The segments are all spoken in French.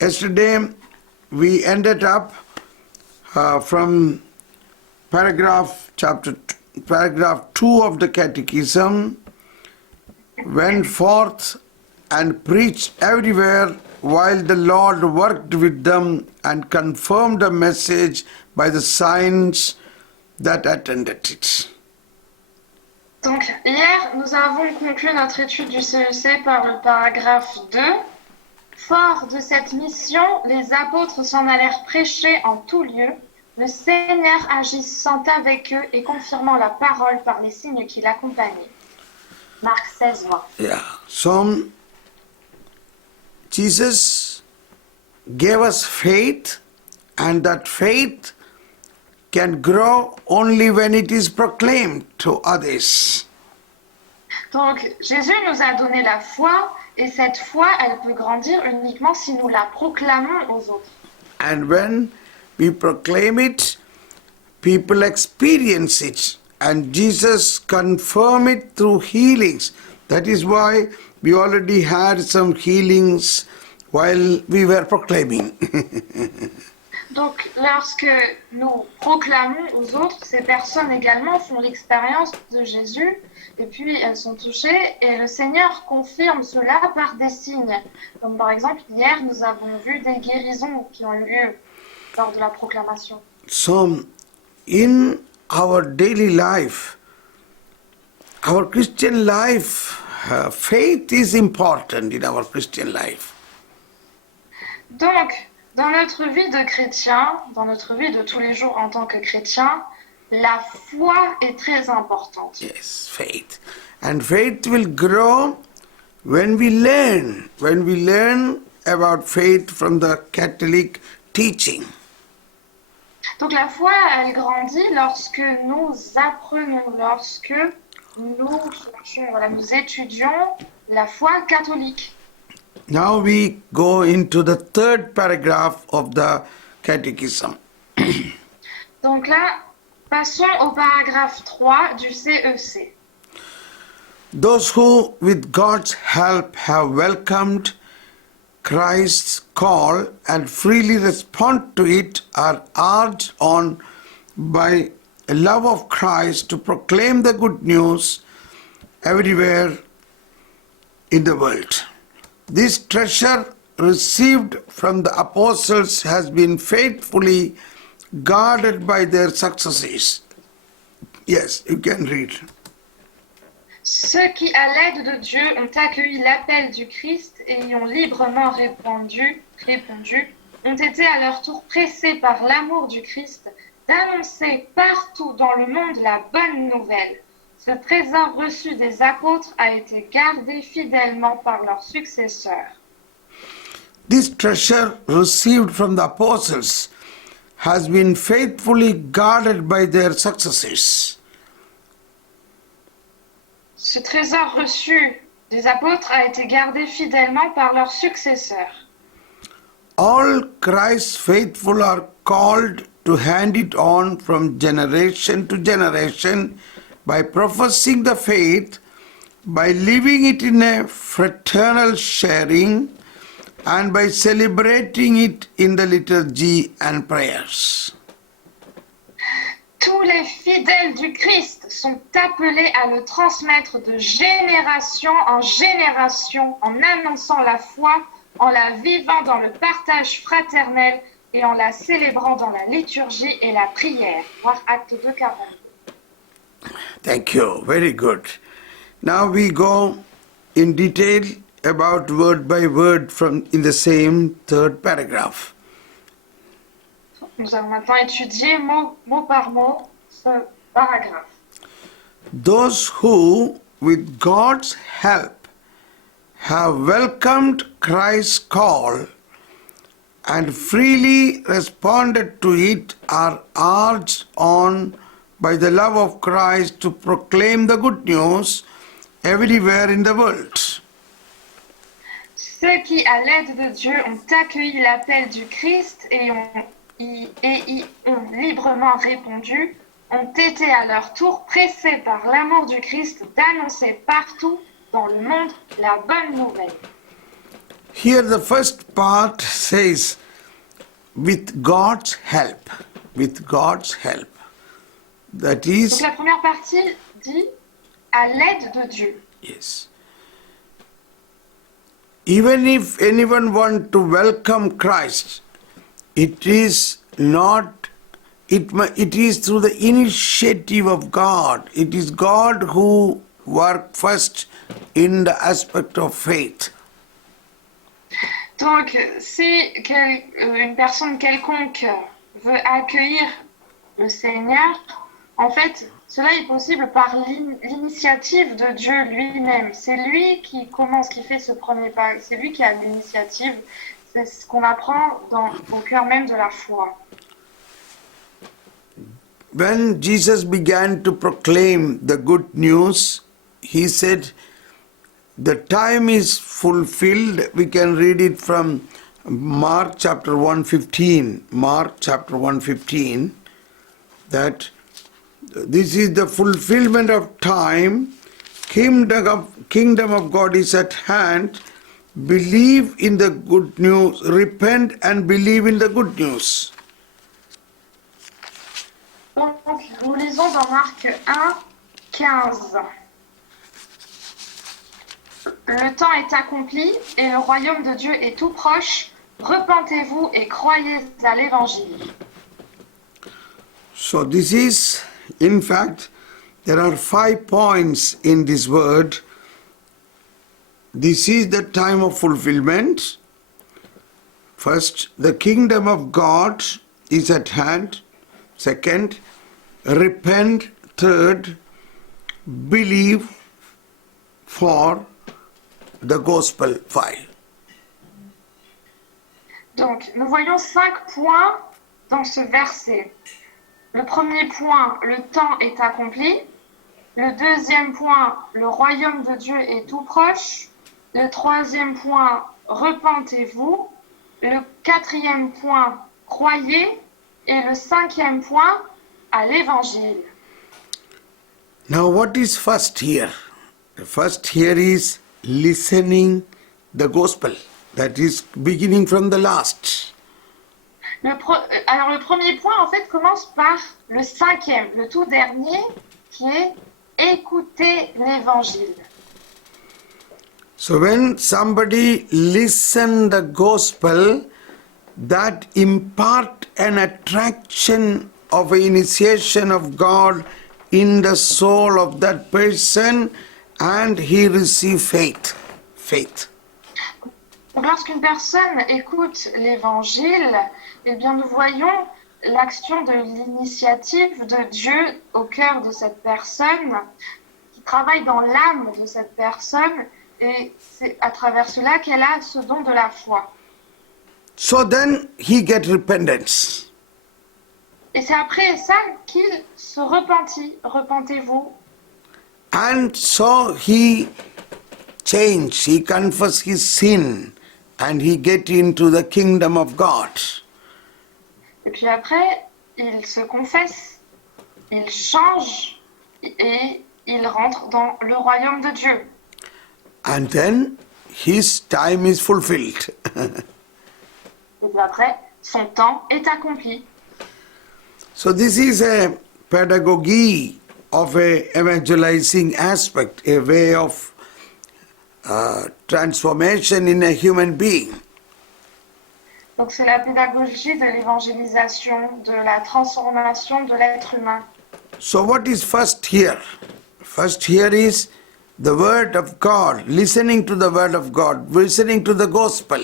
Yesterday we ended up from paragraph 2 of the Catechism, went forth and preached everywhere while the Lord worked with them and confirmed the message by the signs that attended it. Donc, hier, nous avons conclu notre étude du CEC par le paragraphe 2. Forts de cette mission, les apôtres s'en allèrent prêcher en tout lieu, le Seigneur agissant avec eux et confirmant la parole par les signes qui l'accompagnaient. Marc 16, 20. Yeah. So, Jesus gave us faith, and that faith can grow only when it is proclaimed to others. Donc, Jésus nous a donné la foi, et cette foi, elle peut grandir uniquement si nous la proclamons aux autres. And when we proclaim it, people experience it, and Jesus confirmed it through healings. That is why we already had some healings while we were proclaiming. Donc, lorsque nous proclamons aux autres, ces personnes également font l'expérience de Jésus, et puis elles sont touchées, et le Seigneur confirme cela par des signes. Comme par exemple, hier, nous avons vu des guérisons qui ont eu lieu lors de la proclamation. So, in our daily life, our Christian life, faith is important in our Christian life. Donc, dans notre vie de chrétien, dans notre vie de tous les jours en tant que chrétien, la foi est très importante. Yes, faith. And faith will grow when we learn about faith from the Catholic teaching. Donc la foi, elle grandit lorsque nous apprenons, lorsque nous cherchons, nous étudions la foi catholique. Now we go into the third paragraph of the Catechism. Donc là, passons au paragraphe 3 du CEC. Those who, with God's help, have welcomed Christ's call and freely respond to it are urged on by a love of Christ to proclaim the good news everywhere in the world. This treasure received from the apostles has been faithfully guarded by their successors. Yes, you can read. Ceux qui, à l'aide de Dieu, ont accueilli l'appel du Christ et y ont librement répondu, ont été à leur tour pressés par l'amour du Christ d'annoncer partout dans le monde la bonne nouvelle. Ce trésor reçu des apôtres a été gardé fidèlement par leurs successeurs. This treasure received from the apostles has been faithfully guarded by their successors. Ce trésor reçu des apôtres a été gardé fidèlement par leurs successeurs. All Christ's faithful are called to hand it on from generation to generation by professing the faith, by living it in a fraternal sharing, and by celebrating it in the liturgy and prayers. Tous les fidèles du Christ sont appelés à le transmettre de génération en génération en annonçant la foi, en la vivant dans le partage fraternel et en la célébrant dans la liturgie et la prière. Voir Acte 2, 42. Thank you. Very good. Now we go in detail about word by word from in the same third paragraph. Nous allons maintenant étudier mot par mot ce paragraphe. Those who, with God's help, have welcomed Christ's call and freely responded to it are urged on by the love of Christ to proclaim the good news everywhere in the world. Ceux qui, à l'aide de Dieu, ont accueilli l'appel du Christ et y ont librement répondu, ont été à leur tour pressés par l'amour du Christ d'annoncer partout dans le monde la bonne nouvelle. Here the first part says, with God's help. With God's help. That Donc is, la première partie dit à l'aide de Dieu. yes. Even if anyone wants to welcome Christ, it is not, it is through the initiative of God. It is God who worked first in the aspect of faith. Donc, si une personne quelconque veut accueillir le Seigneur, en fait, cela est possible par l'initiative de Dieu lui-même. C'est lui qui commence, qui fait ce premier pas. C'est lui qui a l'initiative. C'est ce qu'on apprend au cœur même de la foi. When Jesus began to proclaim the good news, he said, the time is fulfilled. We can read it from Mark chapter 1:15. Mark chapter 1:15, that this is the fulfillment of time. Kingdom of God is at hand. Believe in the good news. Repent and believe in the good news. Donc, nous lisons dans Marc 1, 15. Le temps est accompli et le royaume de Dieu est tout proche. Repentez-vous et croyez à l'évangile. So this is, in fact, there are 5 points in this word. This is the time of fulfillment. First, the kingdom of God is at hand. Second, repent. Third, believe for the gospel. 5. Donc, nous voyons 5 points dans ce verset. Le premier point, le temps est accompli. Le deuxième point, le royaume de Dieu est tout proche. Le troisième point, repentez-vous. Le quatrième point, croyez. Et le cinquième point, à l'évangile. Now, what is first here? The first here is listening the gospel. That is beginning from the last. Alors le premier point, en fait, commence par le cinquième, le tout dernier, qui est écouter l'évangile. So when somebody listen the gospel, that impart an attraction of an initiation of God in the soul of that person, and he receive faith. Faith. Donc, lorsqu'une personne écoute l'évangile, eh bien, nous voyons l'action de l'initiative de Dieu au cœur de cette personne, qui travaille dans l'âme de cette personne, et c'est à travers cela qu'elle a ce don de la foi. So then he get repentance. Et c'est après ça qu'il se repentit. Repentez-vous. And so he change, he confess his sin, and he get into the kingdom of God. Et puis après, il se confesse, il change et il rentre dans le royaume de Dieu. And then his time is fulfilled. Et puis après, son temps est accompli. So this is a pedagogy of a evangelizing aspect, a way of transformation in a human being. Donc c'est la pédagogie de l'évangélisation, de la transformation de l'être humain. So what is first here? First here is the word of God, listening to the word of God, listening to the gospel.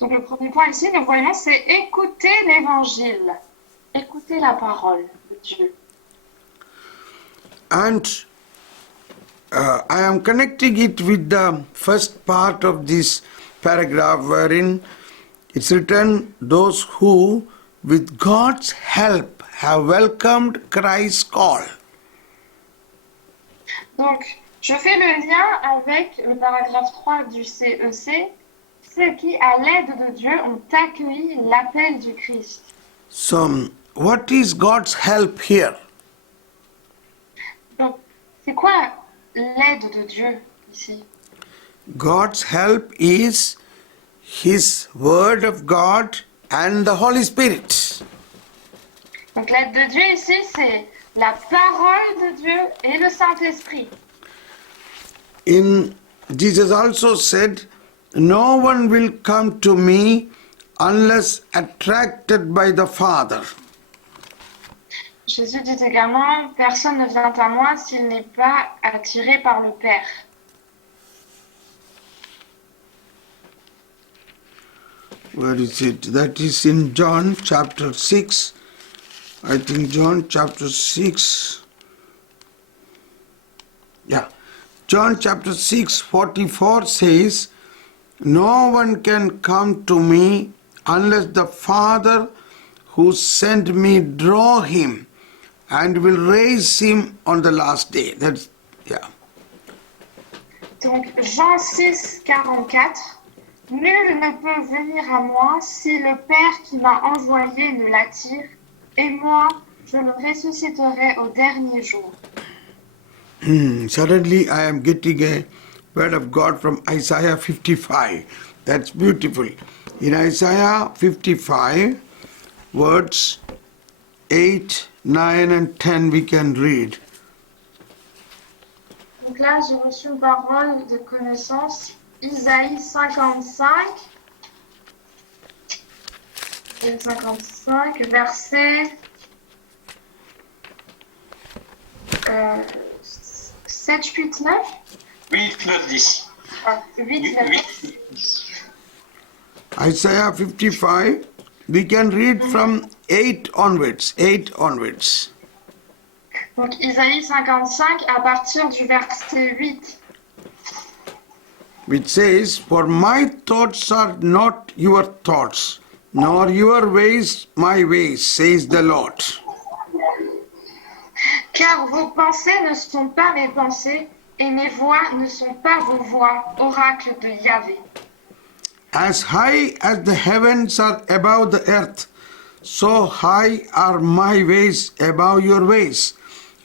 Donc le premier point ici, nous voyons, c'est écouter l'évangile, écouter la parole de Dieu. And I am connecting it with the first part of this paragraph wherein it's written, those who with God's help have welcomed Christ's call. Donc, je fais le lien avec le paragraphe 3 du CEC, ceux qui, à l'aide de Dieu, ont accueilli l'appel du Christ. So, what is God's help here? Donc, c'est quoi l'aide de Dieu ici? God's help is His Word of God and the Holy Spirit. Donc l'aide de Dieu ici, c'est la parole de Dieu et le Saint-Esprit. Jesus also said, "No one will come to me unless attracted by the Father." Jésus dit également, personne ne vient à moi s'il n'est pas attiré par le Père. Where is it? That is in John chapter 6. I think John chapter 6. Yeah. John chapter 6, 44 says, "No one can come to me unless the Father who sent me draw him and will raise him on the last day." That's, yeah. Donc Jean 6, 44. Nul ne peut venir à moi si le Père qui m'a envoyé ne l'attire, et moi, je le ressusciterai au dernier jour. Suddenly I am getting a word of God from Isaiah 55. That's beautiful. In Isaiah 55, words 8, 9 and 10 we can read. Donc là, j'ai reçu une parole de connaissance, Isaïe 55, verset 7, 8, 9. 8, 9, 10. 8, 9. Isaiah 55, we can read from 8 onwards. 8 onwards. Donc Isaïe 55 à partir du verset 8. Which says, "For my thoughts are not your thoughts, nor your ways my ways, says the Lord." Car vos pensées ne sont pas mes pensées, et mes voix ne sont pas vos voix, oracle de Yahvé. As high as the heavens are above the earth, so high are my ways above your ways,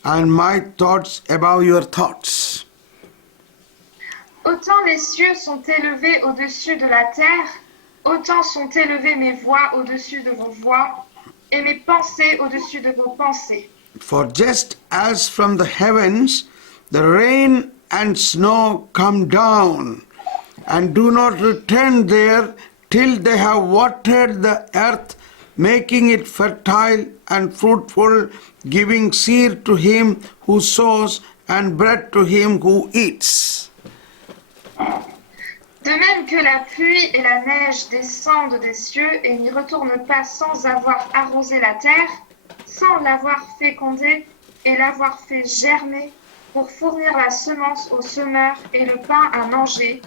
and my thoughts above your thoughts. Autant les cieux sont élevés au-dessus de la terre, autant sont élevées mes voix au-dessus de vos voix, et mes pensées au-dessus de vos pensées. For just as from the heavens the rain and snow come down, and do not return there till they have watered the earth, making it fertile and fruitful, giving seed to him who sows and bread to him who eats. De même que la pluie et la neige descendent des cieux et n'y retournent pas sans avoir arrosé la terre, sans l'avoir fécondée et l'avoir fait germer, pour fournir la semence au semeur et le pain à manger,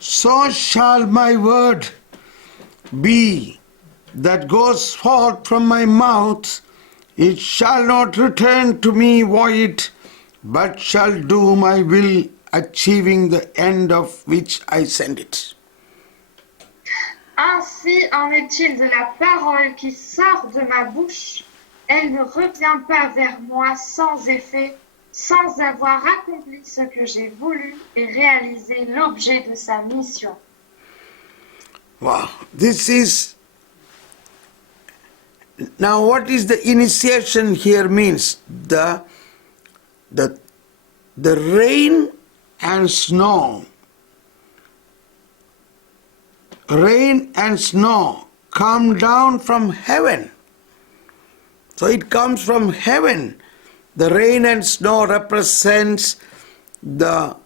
So shall my word be that goes forth from my mouth. It shall not return to me void, but shall do my will, achieving the end of which I send it. Ainsi en est-il de la parole qui sort de ma bouche. Elle ne revient pas vers moi sans effet, sans avoir accompli ce que j'ai voulu et réalisé l'objet de sa mission. Wow, this is. Now, what is the initiation here means? The rain and snow. Rain and snow come down from heaven. So it comes from heaven. The rain and snow represents the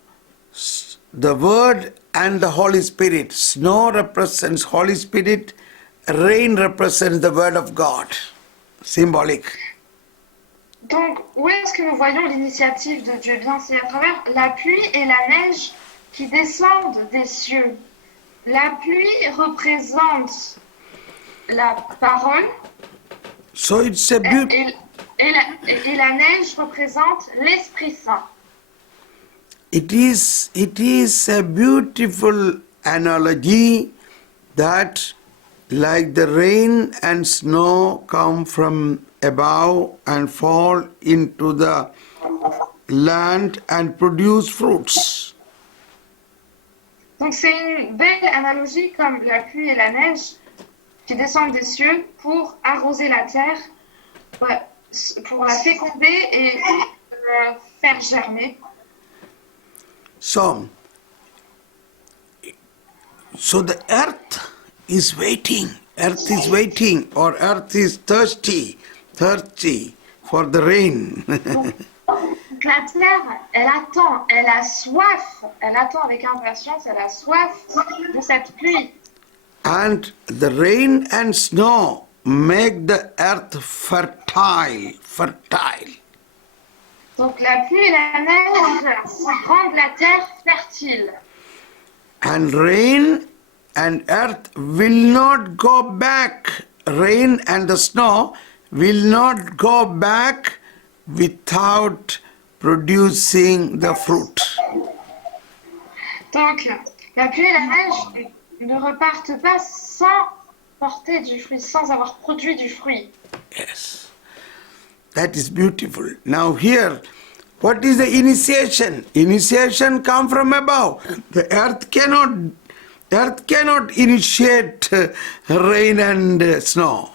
Word and the Holy Spirit. Snow represents Holy Spirit. Rain represents the Word of God. Symbolic. Donc, où est-ce que nous voyons l'initiative de Dieu? Bien, c'est à travers la pluie et la neige qui descendent des cieux. La pluie représente la parole So it's a beauty. et la neige représente l'Esprit Saint. It is a beautiful analogy that like the rain and snow come from above and fall into the land and produce fruits. Donc c'est une belle analogie comme la pluie et la neige qui descendent des cieux pour arroser la terre, pour la féconder et la faire germer. So the earth is waiting. Earth is waiting, or earth is thirsty for the rain. Donc la terre, elle attend, elle a soif, elle attend avec impatience, elle a soif de cette pluie. And the rain and snow make the earth fertile. Donc la pluie et la neige rendent la terre fertile. And rain and earth will not go back. Rain and the snow will not go back without producing the fruit. Donc la pluie et la neige ne repartent pas sans porter du fruit, sans avoir produit du fruit. Yes. That is beautiful. Now here, what is the initiation? Initiation come from above. The earth cannot initiate rain and snow.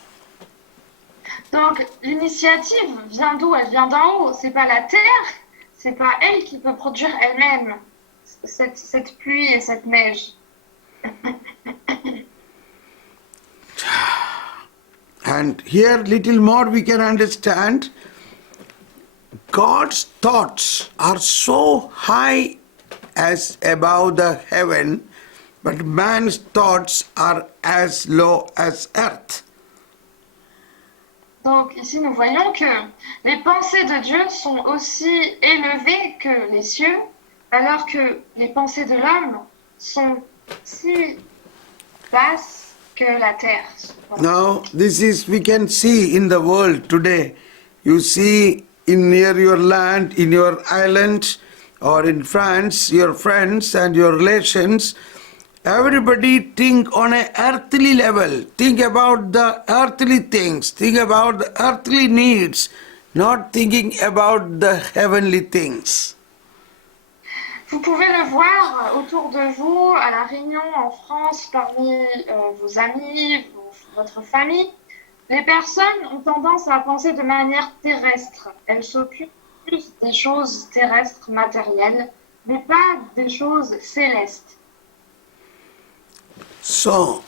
Donc l'initiative vient d'où? Elle vient d'en haut. C'est pas la terre, c'est pas elle qui peut produire elle-même cette pluie et cette neige. And here little more we can understand. God's thoughts are so high as above the heaven, but man's thoughts are as low as earth. Donc ici nous voyons que les pensées de Dieu sont aussi élevées que les cieux, alors que les pensées de l'homme sont si basses que la terre. Now, this is, we can see in the world today. You see in near your land, in your island, or in France, your friends and your relations, everybody think on an earthly level. Think about the earthly things. Think about the earthly needs, not thinking about the heavenly things. Vous pouvez le voir autour de vous, à la Réunion, en France, parmi vos amis, votre famille. Les personnes ont tendance à penser de manière terrestre. Elles s'occupent plus des choses terrestres, matérielles, mais pas des choses célestes. So,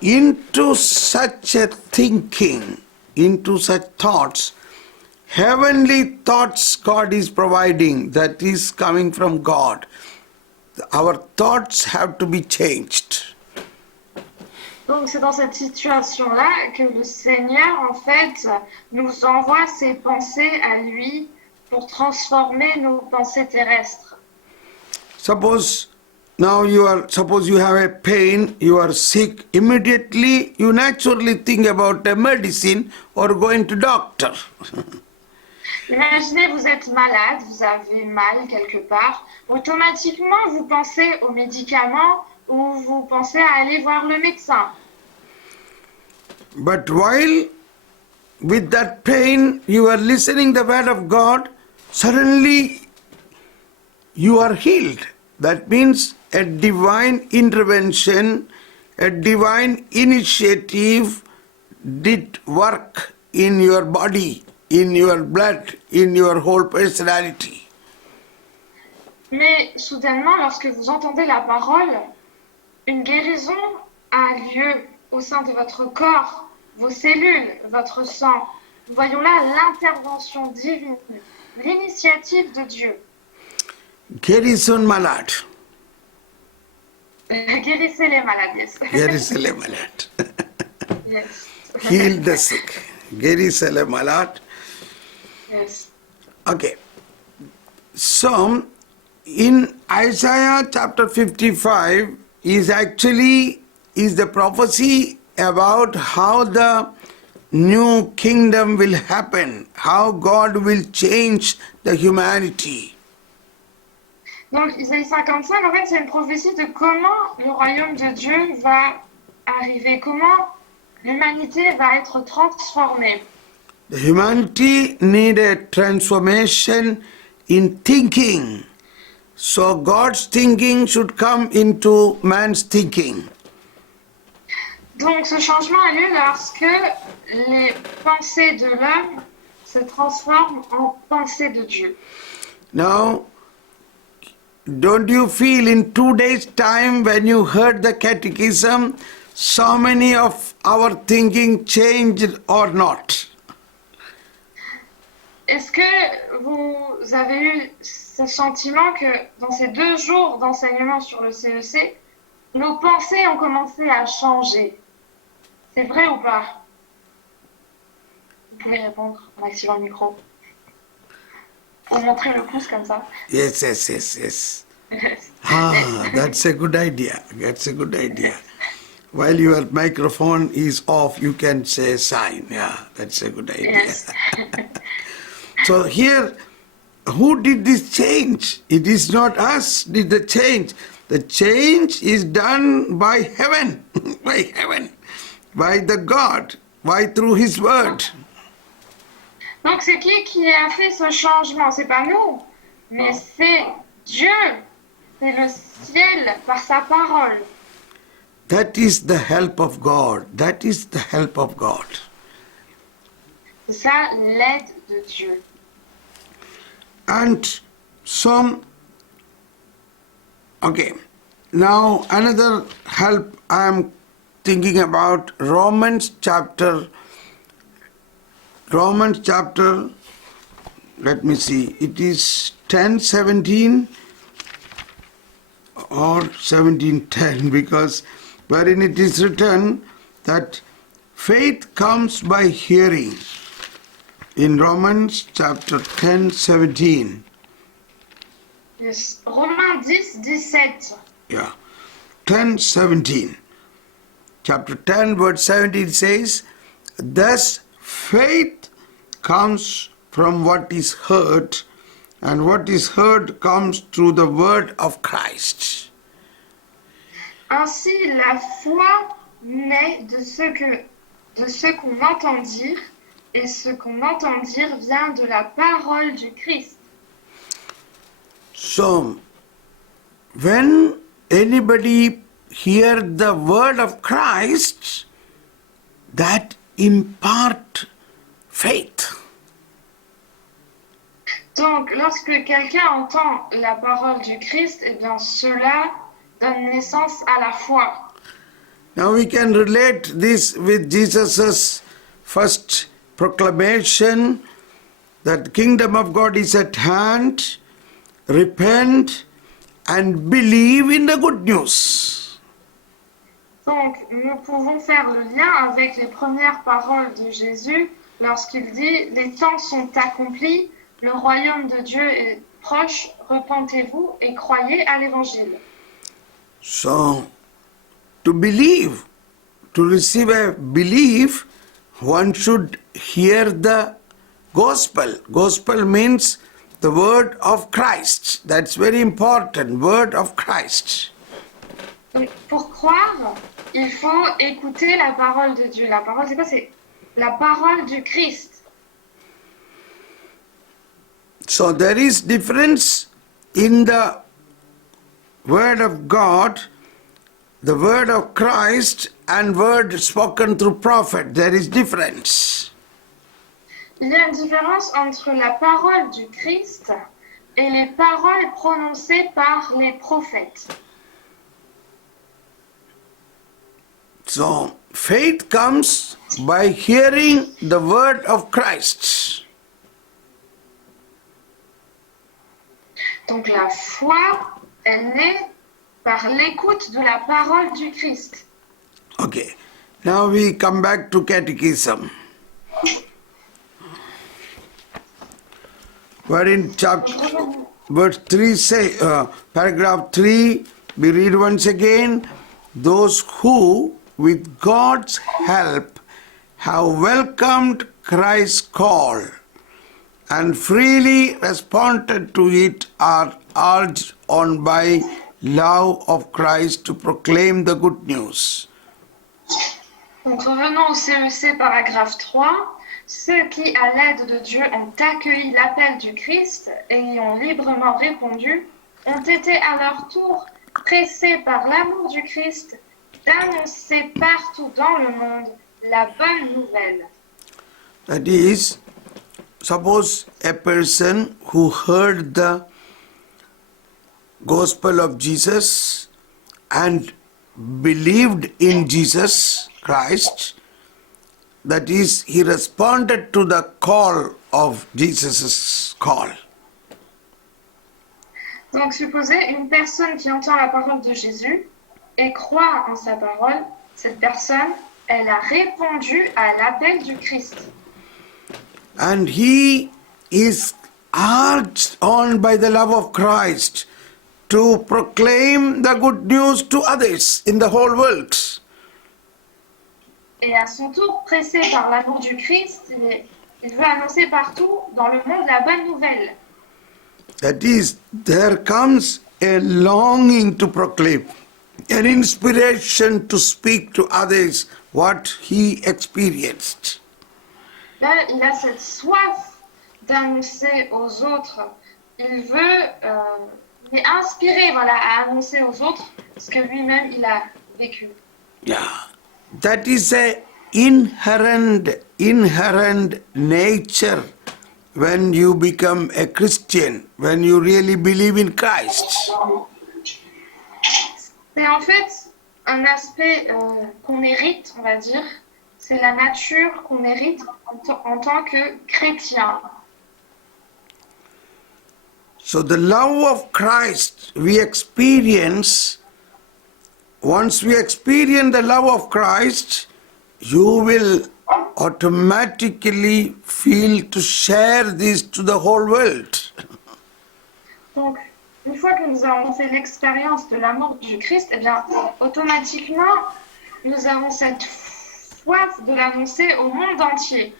into such a thinking, into such thoughts, heavenly thoughts God is providing, that is coming from God. Our thoughts have to be changed. Donc c'est dans cette situation-là que le Seigneur, en fait, nous envoie ses pensées à lui pour transformer nos pensées terrestres. Suppose you have a pain, you are sick, immediately you naturally think about a medicine or going to doctor. Imaginez, vous êtes malade, vous avez mal quelque part. Automatiquement, vous pensez aux médicaments ou vous pensez à aller voir le médecin. But while with that pain you are listening the word of God, suddenly you are healed. That means a divine intervention, a divine initiative did work in your body, in your blood, in your whole personality. Mais soudainement, lorsque vous entendez la parole, une guérison a lieu au sein de votre corps, vos cellules, votre sang. Nous voyons là l'intervention divine, l'initiative de Dieu. Garrison Malad. Guérissez les malades, yes. Garrison Malad. Yes. Heal the sick. Garrison Malad. Yes. Okay. So, in Isaiah chapter 55 is the prophecy about how the new kingdom will happen, how God will change the humanity. Donc Isaïe 55, en fait, c'est une prophétie de comment le royaume de Dieu va arriver, comment l'humanité va être transformée. The humanity need a transformation in thinking. So God's thinking should come into man's thinking. Donc ce changement a lieu lorsque les pensées de l'homme se transforment en pensées de Dieu. Now, don't you feel in 2 days' time when you heard the catechism, so many of our thinking changed or not? Est-ce que vous avez eu ce sentiment que dans ces 2 jours d'enseignement sur le CEC, nos pensées ont commencé à changer? C'est vrai ou pas? Vous pouvez répondre en activant le micro. Pour montrer le pouce comme ça. Yes, yes, yes, yes. Ah, that's a good idea. That's a good idea. While your microphone is off, you can say sign. Yeah, that's a good idea. Yes. So here, who did this change? It is not us did the change. The change is done by heaven, by heaven, by the God, by through His word. Donc c'est qui a fait ce changement? C'est pas nous, mais c'est Dieu. C'est le ciel par sa parole. That is the help of God. That is the help of God. C'est ça l'aide de Dieu. And some, okay, now another help I am thinking about Romans chapter, let me see, it is 10:17 or 17:10, because wherein it is written that faith comes by hearing. In Romans chapter 10:17. Yes. Romains 10:17. Yeah. 10:17. Chapter 10, verse 17 says, thus faith comes from what is heard, and what is heard comes through the word of Christ. Ainsi, la foi naît de ce qu'on entend dire, et ce qu'on entend dire vient de la parole du Christ. So, when anybody hear the word of Christ, that impart faith. Donc, lorsque quelqu'un entend la parole du Christ, eh bien, cela donne naissance à la foi. Now we can relate this with Jesus' first proclamation that the kingdom of God is at hand, repent and believe in the good news. Donc, nous pouvons faire le lien avec les premières paroles de Jésus lorsqu'il dit « Les temps sont accomplis, le royaume de Dieu est proche, repentez-vous et croyez à l'Évangile. » So, to believe, to receive a belief, one should hear the gospel. Gospel means the word of Christ. That's very important, word of Christ. Donc, pour croire, il faut écouter la parole de Dieu. La parole, c'est quoi? C'est la parole du Christ. So there is difference in the word of God, the word of Christ, and word spoken through prophet. There is difference. Il y a une différence entre la parole du Christ et les paroles prononcées par les prophètes. So faith comes by hearing the word of Christ. Donc la foi, elle naît par l'écoute de la parole du Christ. Okay. Now we come back to catechism. Wherein chapter verse 3 say, paragraph 3, we read once again, those who with God's help have welcomed Christ's call and freely responded to it are urged on by love of Christ to proclaim the good news. Donc revenons au CEC paragraphe 3. Ceux qui, à l'aide de Dieu, ont accueilli l'appel du Christ et y ont librement répondu ont été à leur tour pressés par l'amour du Christ d'annoncer partout dans le monde la bonne nouvelle. That is, suppose a person who heard the gospel of Jesus and believed in Jesus Christ, that is, he responded to the call of Jesus' call. Donc supposez une personne qui entend la parole de Jésus et croit en sa parole, cette personne, elle a répondu à l'appel du Christ. And he is urged on by the love of Christ to proclaim the good news to others in the whole world. Et à son tour, pressé par l'amour du Christ, il veut annoncer partout dans le monde la bonne nouvelle. That is, there comes a longing to proclaim, an inspiration to speak to others what he experienced. Là, il a cette soif d'annoncer aux autres. Il est inspiré, voilà, à annoncer aux autres ce que lui-même il a vécu. Yeah, that is a inherent nature when you become a Christian, when you really believe in Christ. C'est en fait un aspect qu'on hérite, on va dire. C'est la nature qu'on hérite en tant que chrétien. So the love of Christ we experience, once we experience the love of Christ, you will automatically feel to share this to the whole world. Donc, une fois que nous avons fait l'expérience de l'amour du Christ, eh bien, automatiquement, nous avons cette soif de l'annoncer au monde entier.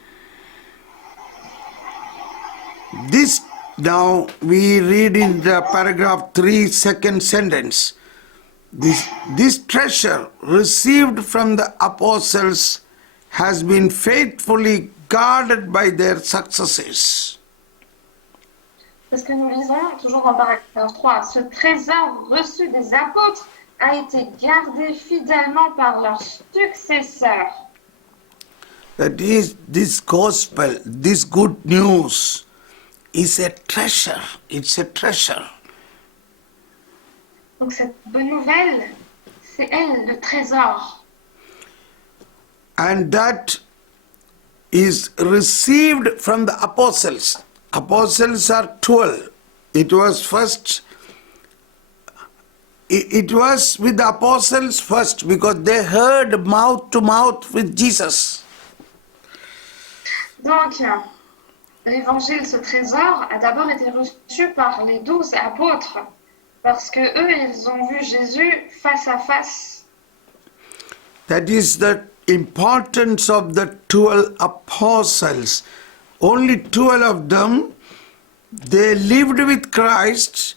This now we read in the paragraph 3, second sentence. This treasure received from the apostles has been faithfully guarded by their successors. Parce que nous lisons toujours dans paragraphe 3, ce trésor reçu des apôtres a été gardé fidèlement par leurs successeurs. That is, this gospel, this good news is a treasure. It's a treasure. Donc cette bonne nouvelle, c'est elle le trésor. And that is received from the apostles. Apostles are 12. It was with the apostles first because they heard mouth to mouth with Jesus. Donc, l'évangile, ce trésor, a d'abord été reçu par les 12 apôtres, parce que eux, ils ont vu Jésus face à face. That is the importance of the 12 apostles. Only 12 of them, they lived with Christ,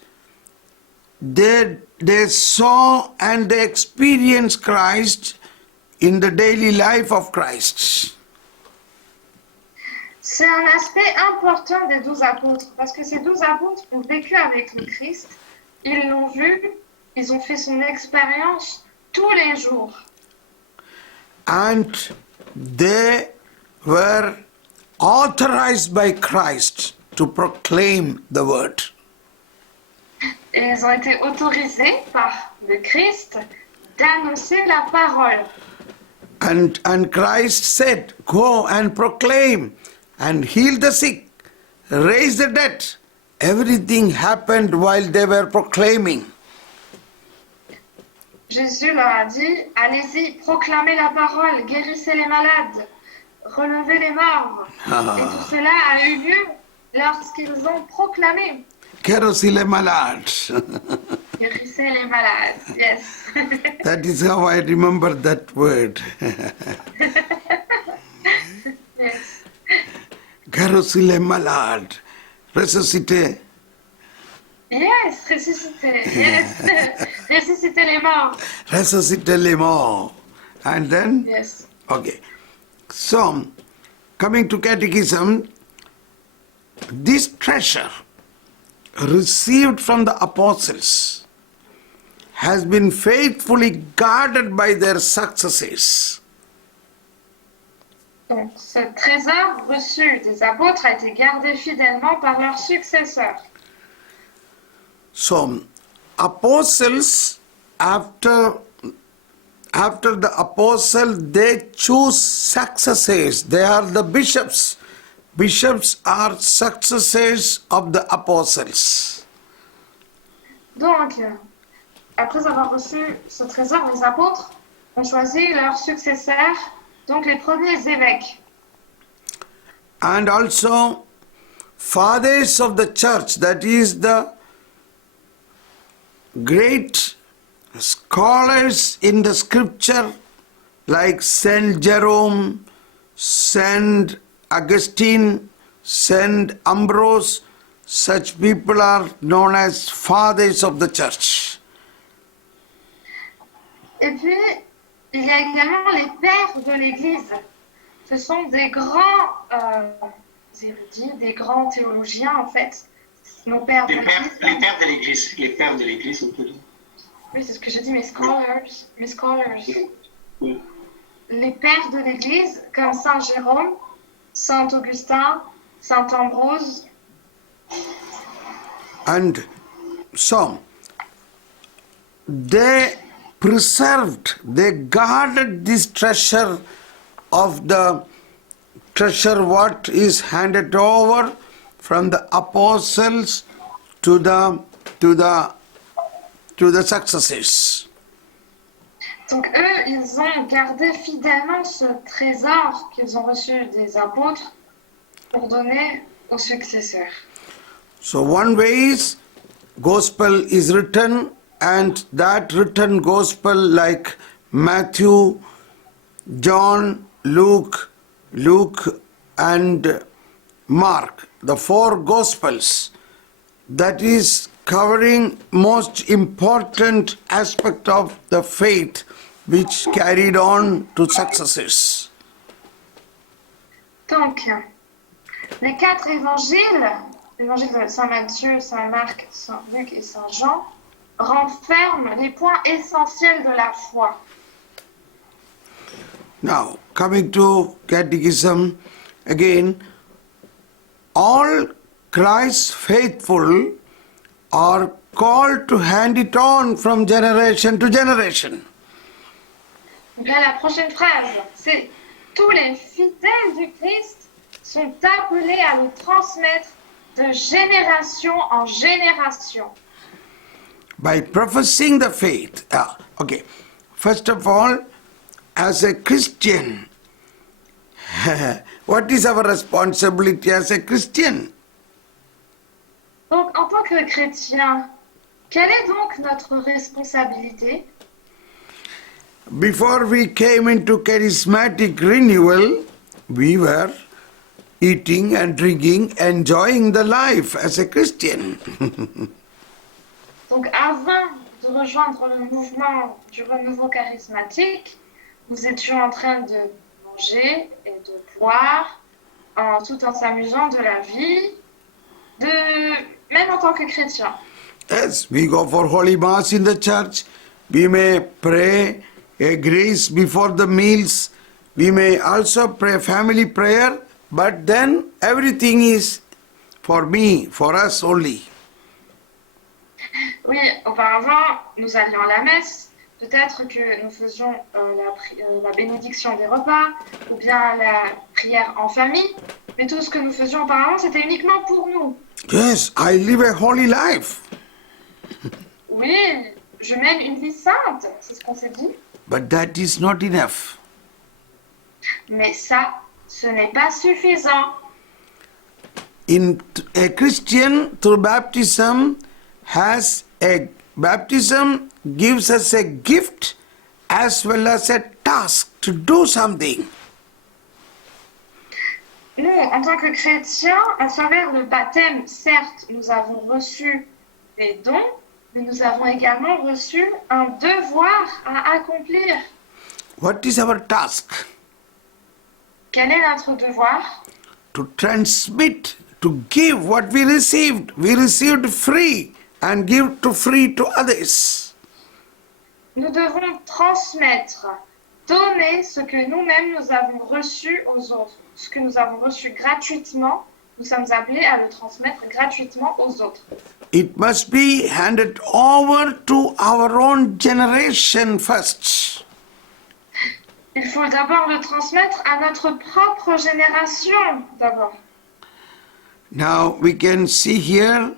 they saw and they experienced Christ in the daily life of Christ. C'est un aspect important des 12 apôtres, parce que ces 12 apôtres ont vécu avec le Christ, ils l'ont vu, ils ont fait son expérience tous les jours. And they were authorized by Christ to proclaim the word. Et ils ont été autorisés par le Christ d'annoncer la parole. And Christ said, go and proclaim and heal the sick, raise the dead. Everything happened while they were proclaiming. Jésus leur a dit, allez-y, proclamez la parole, guérissez les malades, relevez les morts. Et tout cela a eu lieu lorsqu'ils ont proclamé. Guérissez les malades. Guérissez les malades, yes. That is how I remember that word. Yes. Guérissez les malades. Ressuscité. Yes, ressusciter. Yes. Ressusciter les morts. Ressuscité les morts. And then? Yes. Okay. So, coming to catechism, this treasure received from the apostles has been faithfully guarded by their successors. Donc, ce trésor reçu des apôtres a été gardé fidèlement par leurs successeurs. So, apostles, after the apostle, they choose successors. They are the bishops. Bishops are successors of the apostles. Donc, après avoir reçu ce trésor, les apôtres ont choisi leurs successeurs, donc les premiers évêques. And also, fathers of the church, that is the great scholars in the scripture like Saint Jerome, Saint Augustine, Saint Ambrose, such people are known as fathers of the church. Et puis, il y a également les pères de l'Église. Ce sont des grands érudits, des grands théologiens en fait, nos pères de l'Église. Les pères de l'Église. Les pères de l'Église, on peut dire. Oui, c'est ce que j'ai dit, mes scholars. Oui. Les pères de l'Église, comme Saint Jérôme, Saint Augustin, Saint Ambrose. And so, they preserved, they guarded this treasure of the treasure what is handed over from the apostles to the successors. Donc eux, ils ont gardé fidèlement ce trésor qu'ils ont reçu des apôtres pour donner aux successeurs. So one way is gospel is written, and that written gospel like Matthew, John, Luke and Mark, the four gospels, that is covering most important aspect of the faith which carried on to successes. Donc, les quatre évangiles, l'évangile de Saint Matthieu, Saint Marc, Saint Luc et Saint Jean, renferment les points essentiels de la foi. Now, coming to catechism, again, all Christ's faithful are called to hand it on from generation to generation. Donc là, la prochaine phrase, c'est « Tous les fidèles du Christ sont appelés à le transmettre de génération en génération. » By professing the faith, okay, first of all, as a Christian, what is our responsibility as a Christian? Donc, en tant que chrétien, quelle est donc notre responsabilité? Before we came into charismatic renewal, we were eating and drinking, enjoying the life as a Christian. Donc, avant de rejoindre le mouvement du renouveau charismatique, nous étions en train de manger et de boire, tout en s'amusant de la vie, même en tant que chrétien. Yes, we go for Holy Mass in the church. We may pray a grace before the meals. We may also pray family prayer, but then everything is for me, for us only. Oui, auparavant, nous allions à la messe. Peut-être que nous faisions la bénédiction des repas ou bien la prière en famille. Mais tout ce que nous faisions auparavant, c'était uniquement pour nous. Yes, I live a holy life. Oui, je mène une vie sainte, c'est ce qu'on s'est dit. But that is not enough. Mais ça, ce n'est pas suffisant. A Christian through baptism gives us a gift as well as a task to do something. Nous, en tant que chrétiens, à travers le baptême, certes, nous avons reçu des dons, mais nous avons également reçu un devoir à accomplir. What is our task? Quel est notre devoir? To transmit to give what we received. We received free and give to free to others. Nous devons transmettre, donner ce que nous-mêmes nous avons reçu aux autres. Ce que nous avons reçu gratuitement, nous sommes appelés à le transmettre gratuitement aux autres. It must be handed over to our own generation first. Il faut d'abord le transmettre à notre propre génération, d'abord. Now we can see here,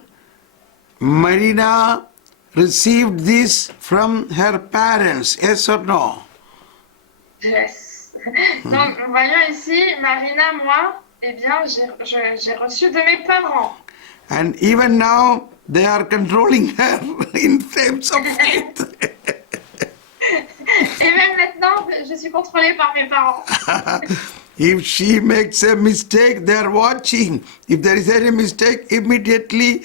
Marina received this from her parents, yes or no? Yes. Donc, voyons ici, Marina, moi, eh bien, j'ai reçu de mes parents. And even now they are controlling her in terms of faith. Et même maintenant, je suis contrôlée par mes parents. If she makes a mistake, they are watching. If there is any mistake, immediately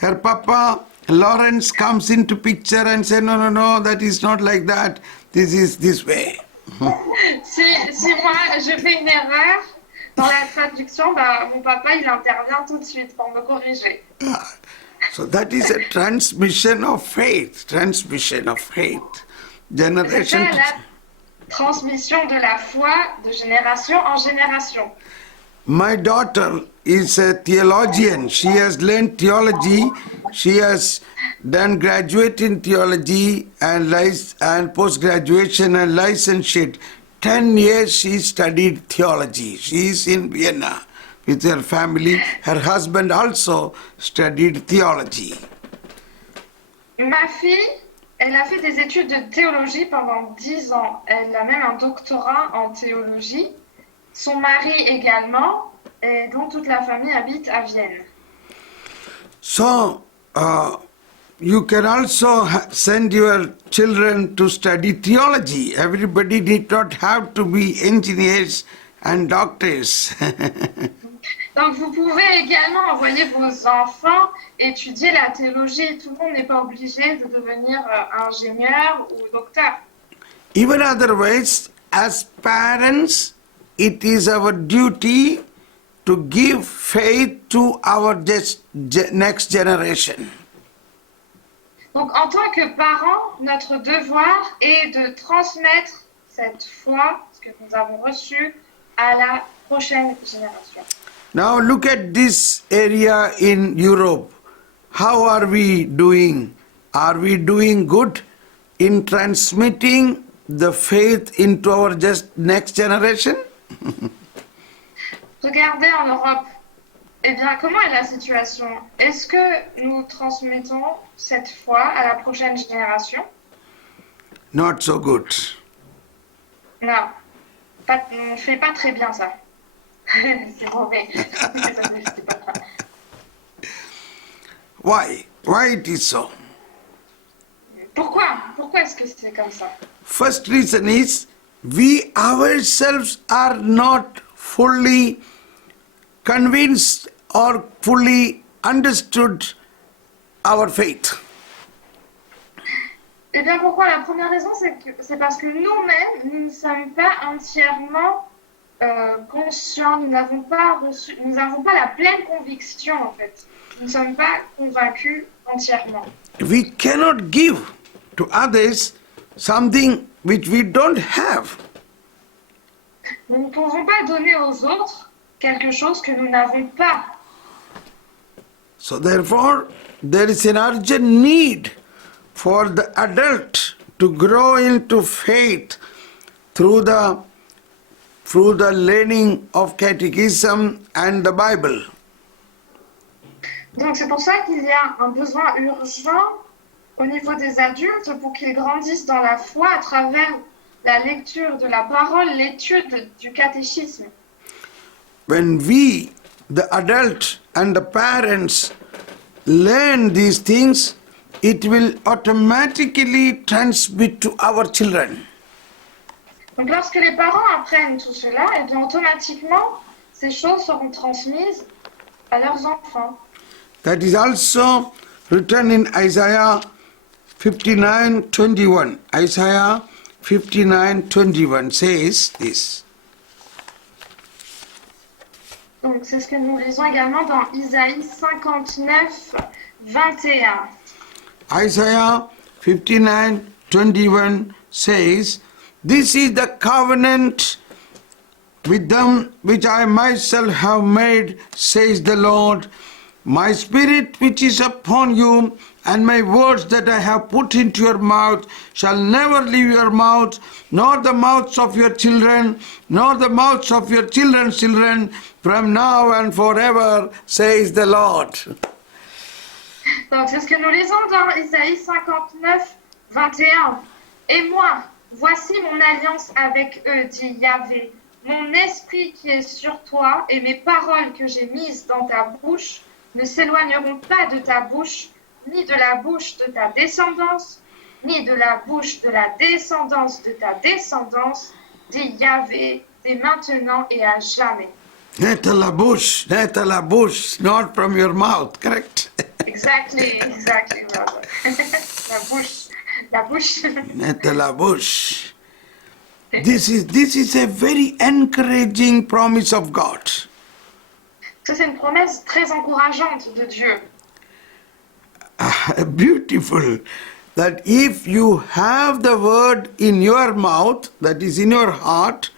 her papa Lawrence comes into picture and say, no, that is not like that. This is this way. Si moi, je fais une erreur dans la traduction, bah, mon papa, il intervient tout de suite pour me corriger. So that is a transmission of faith. Transmission of faith. C'est Generation. ça, la transmission de la foi de génération en génération. My daughter is a theologian. She has learned theology. She has done graduate in theology and post-graduation and licentiate. 10 years she studied theology. She is in Vienna with her family. Her husband also studied theology. Ma fille, elle a fait des études de théologie pendant 10 ans. Elle a même un doctorat en théologie. Son mari également, et donc toute la famille habite à Vienne. So, you can also send your children to study theology. Everybody need not have to be engineers and doctors. Donc vous pouvez également envoyer vos enfants étudier la théologie. Tout le monde n'est pas obligé de devenir ingénieur ou docteur. Even otherwise, as parents, it is our duty to give faith to our next generation. Donc en tant que parents, notre devoir est de transmettre cette foi, ce que nous avons reçu, à la prochaine génération. Now look at this area in Europe. How are we doing? Are we doing good in transmitting the faith into our next generation? Regardez en Europe. Eh bien, comment est la situation? Est-ce que nous transmettons cette foi à la prochaine génération? Not so good. Non, on ne fait pas très bien ça. C'est mauvais. C'est pas grave. Why? Why it is so? Pourquoi? Pourquoi est-ce que c'est comme ça? First reason is we ourselves are not fully convinced or fully understood our faith. Eh bien, pourquoi? La première raison, c'est parce que nous-mêmes, nous ne sommes pas entièrement conscients, nous n'avons pas la pleine conviction, en fait. Nous ne sommes pas convaincus entièrement. We cannot give to others something which we don't have. Nous ne pouvons pas donner aux autres quelque chose que nous n'avons pas. So therefore, there is an urgent need for the adult to grow into faith through the learning of catechism and the Bible. Donc c'est pour ça qu'il y a un besoin urgent au niveau des adultes pour qu'ils grandissent dans la foi à travers la lecture de la parole, l'étude du catéchisme. When we, the adult and the parents, learn these things, it will automatically transmit to our children. Donc lorsque les parents apprennent tout cela, et bien automatiquement, ces choses seront transmises à leurs enfants. That is also written in Isaiah 59:21. Isaiah 59:21 says this. Donc, c'est ce que nous lisons également dans Isaïe 59, 21. Isaiah 59:21 says, "This is the covenant with them which I myself have made, says the Lord. My spirit which is upon you, and my words that I have put into your mouth shall never leave your mouth, nor the mouths of your children, nor the mouths of your children's children, from now and forever, says the Lord." Donc, c'est ce que nous lisons dans Isaïe 59, 21. Et moi, voici mon alliance avec eux, dit Yahvé. Mon esprit qui est sur toi et mes paroles que j'ai mises dans ta bouche ne s'éloigneront pas de ta bouche, ni de la bouche de ta descendance, ni de la bouche de la descendance de ta descendance, dit Yahvé, dès maintenant et à jamais. Not la bouche, not from your mouth, correct? Exactly, brother. La bouche. Not la bouche. This is a very encouraging promise of God. Ça, c'est une promesse très encourageante de Dieu. Beautiful. That if you have the word in your mouth, that is in your heart,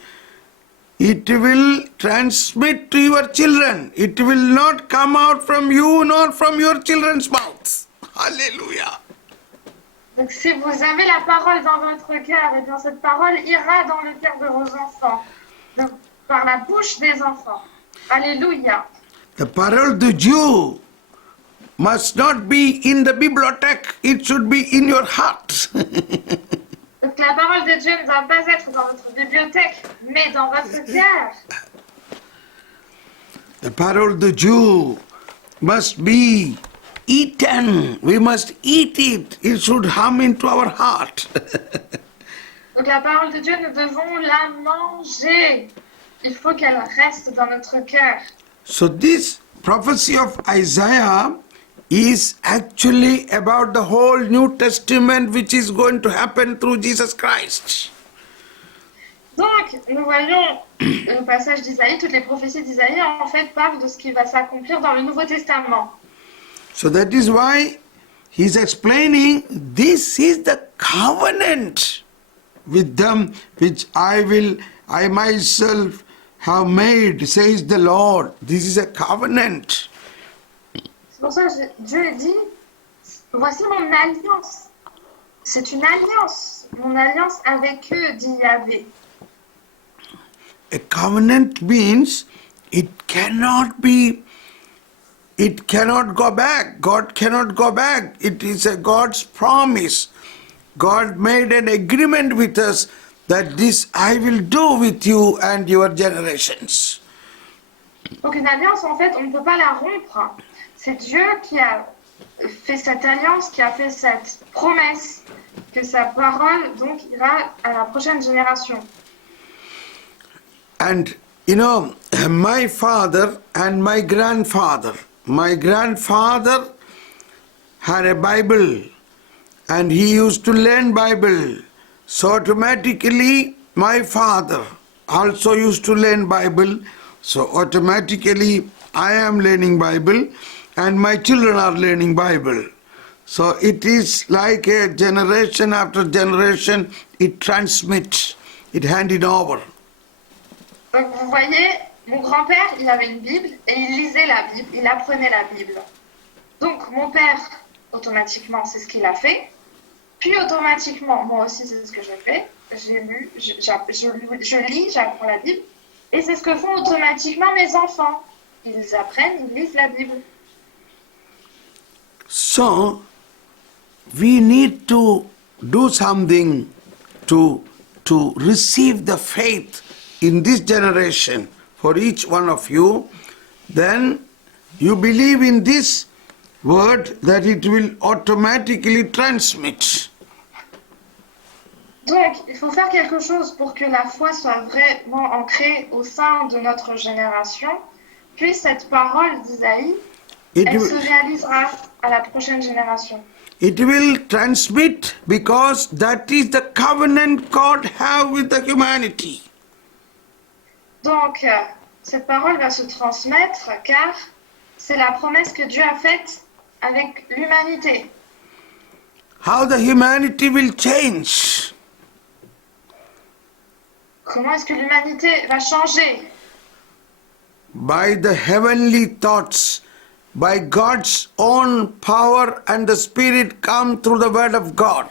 it will transmit to your children. It will not come out from you nor from your children's mouths. Hallelujah. Donc, si vous avez la parole dans votre cœur, et bien cette parole ira dans le cœur de vos enfants, donc, par la bouche des enfants. Alléluia. The parole de Dieu must not be in the bibliothèque, it should be in your heart. Donc, la parole de Dieu ne doit pas être dans votre bibliothèque, mais dans votre cœur. The parole de Dieu must be eaten. We must eat it. It should hum into our heart. Donc, la parole de Dieu, nous devons la manger. Il faut qu'elle reste dans notre cœur. So this prophecy of Isaiah is actually about the whole New Testament which is going to happen through Jesus Christ. Donc, nous voyons le passage d'Isaïe, toutes les prophéties d'Isaïe, en fait, parlent de ce qui va s'accomplir dans le Nouveau Testament. So that is why he's explaining this is the covenant with them which I myself have made, says the Lord. This is a covenant. C'est pour ça que Dieu dit, voici mon alliance. C'est une alliance. Mon alliance avec eux, dit Yahvé. A covenant means it cannot go back. God cannot go back. It is a God's promise. God made an agreement with us that this I will do with you and your generations. Donc une alliance, en fait, on ne peut pas la rompre. C'est Dieu qui a fait cette alliance, qui a fait cette promesse, que sa parole, donc, ira à la prochaine génération. And you know, my father and my grandfather had a Bible and he used to learn Bible. So automatically my father also used to learn Bible. So automatically I am learning Bible and my children are learning Bible. So it is like a generation after generation, it transmits, it handed over. Donc vous voyez, mon grand-père, il avait une Bible et il lisait la Bible, il apprenait la Bible. Donc mon père, automatiquement, c'est ce qu'il a fait. Puis automatiquement, moi aussi, c'est ce que j'ai fait. J'ai lu, je lis, j'apprends la Bible. Et c'est ce que font automatiquement mes enfants. Ils apprennent, ils lisent la Bible. So, we need to do something to receive the faith in this generation for each one of you. Then you believe in this word that it will automatically transmit. Donc, il faut faire quelque chose pour que la foi soit vraiment ancrée au sein de notre génération. Puis cette parole d'Isaïe, elle se réalisera à la prochaine génération. It will transmit because that is the covenant God have with the humanity. Donc, cette parole va se transmettre car c'est la promesse que Dieu a faite avec l'humanité. How the humanity will change. Comment est-ce que l'humanité va changer? By the heavenly thoughts, by God's own power and the Spirit come through the Word of God.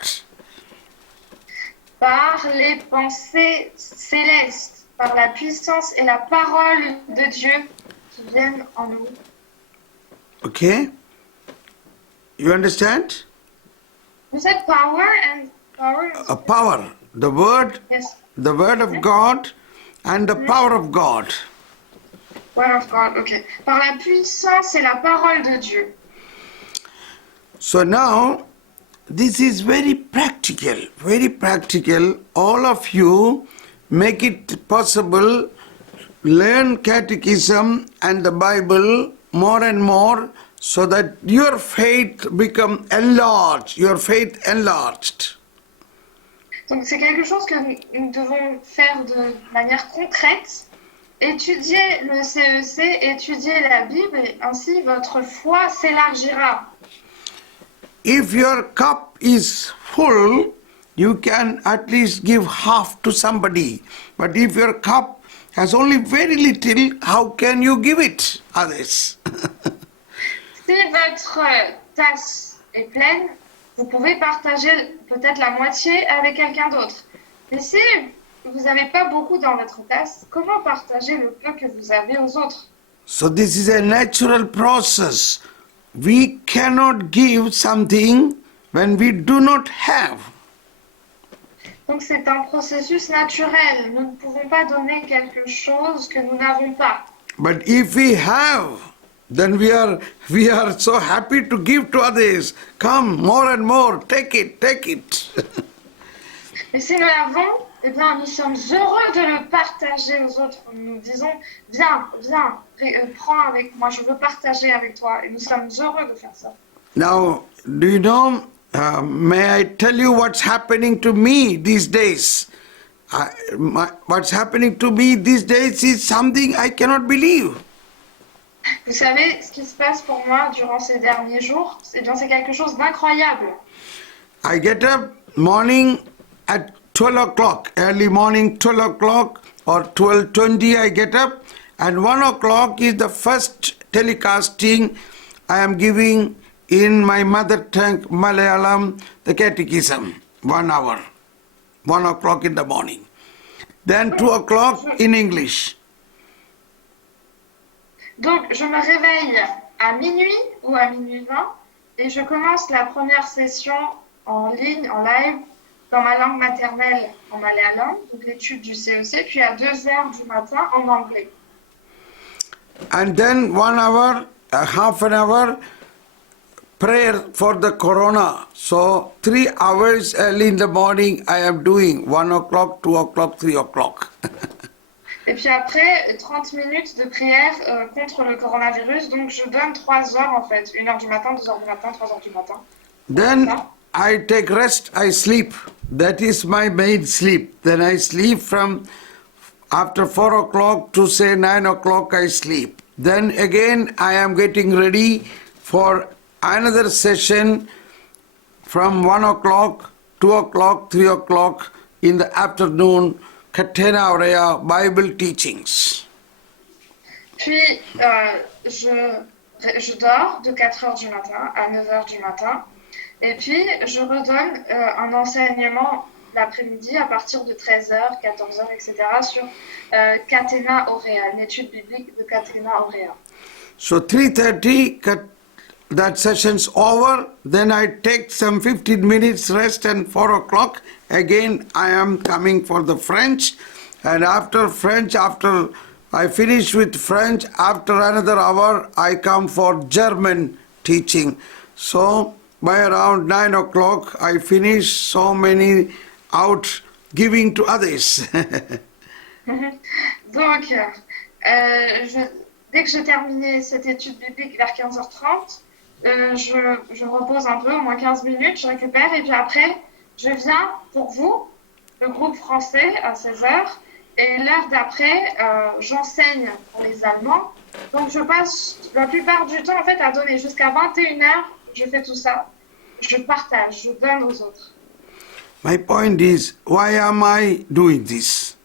Par les pensées célestes, par la puissance et la parole de Dieu qui viennent en nous. Okay? You understand? You said power and power? A power. The Word, Yes. the Word of God and the power of God. Word of God, ok. Par la puissance et la parole de Dieu. So now, this is very practical, very practical. All of you make it possible, learn catechism and the Bible more and more so that your faith become enlarged, your faith enlarged. Donc c'est quelque chose que nous devons faire de manière concrète. Étudier le CEC, étudier la Bible, et ainsi votre foi s'élargira. If your cup is full, you can at least give half to somebody. But if your cup has only very little, how can you give it others? Si votre tasse est pleine, vous pouvez partager peut-être la moitié avec quelqu'un d'autre. Mais si vous n'avez pas beaucoup dans votre tasse, comment partager le peu que vous avez aux autres? So this is a natural process. We cannot give something when we do not have. Donc c'est un processus naturel. Nous ne pouvons pas donner quelque chose que nous n'avons pas. But if we have, then we are so happy to give to others. Come, more and more, take it, take it. Et si nous l'avons, eh bien nous sommes heureux de le partager aux autres. Nous disons, viens, viens, prends avec moi, je veux partager avec toi. Et nous sommes heureux de faire ça. Now, do you know, may I tell you what's happening to me these days? What's happening to me these days is something I cannot believe. Vous savez, ce qui se passe pour moi durant ces derniers jours, eh bien c'est quelque chose d'incroyable. I get up morning at 12 o'clock, early morning 12 o'clock or 12:20 I get up, and 1 o'clock is the first telecasting I am giving in my mother tongue Malayalam, the catechism, 1 hour, 1 o'clock in the morning. Then 2 o'clock in English. Donc je me réveille à minuit ou à minuit 20 et je commence la première session en ligne, en live, dans ma langue maternelle en malayalam, donc l'étude du CEC, puis à 2 heures du matin en anglais. And then 1 hour, half an hour, prayer for the corona. So 3 hours early in the morning I am doing 1 o'clock, 2 o'clock, 3 o'clock. Et puis après, 30 minutes de prière contre le coronavirus, donc je donne 3 heures en fait, 1 heure du matin, 2 heures du matin, 3 heures du matin. Then I take rest, I sleep. That is my main sleep. Then I sleep from after 4 o'clock to say 9 o'clock I sleep. Then again I am getting ready for another session from 1 o'clock, 2 o'clock, 3 o'clock in the afternoon, Catena Aurea Bible teachings. Puis je dors de 4 heures du matin à 9 heures du matin. Et puis je redonne un enseignement l'après-midi à partir de 13h, 14h, etc. sur Catena Aurea, une étude biblique de Catena Aurea. So 3:30, that session's over. Then I take some 15 minutes rest, and 4 o'clock again I am coming for the French. And after French, after I finish with French, after another hour I come for German teaching. So by around 9 o'clock I finish so many out giving to others. Donc, dès que j'ai terminé cette étude biblique vers 15h30, je repose un peu, au moins 15 minutes, je récupère et puis après, je viens pour vous, le groupe français, à 16h Et l'heure d'après, j'enseigne pour les Allemands. Donc je passe la plupart du temps en fait à donner. Jusqu'à 21h, je fais tout ça. Je partage, je donne aux autres. My point is, why am I doing this?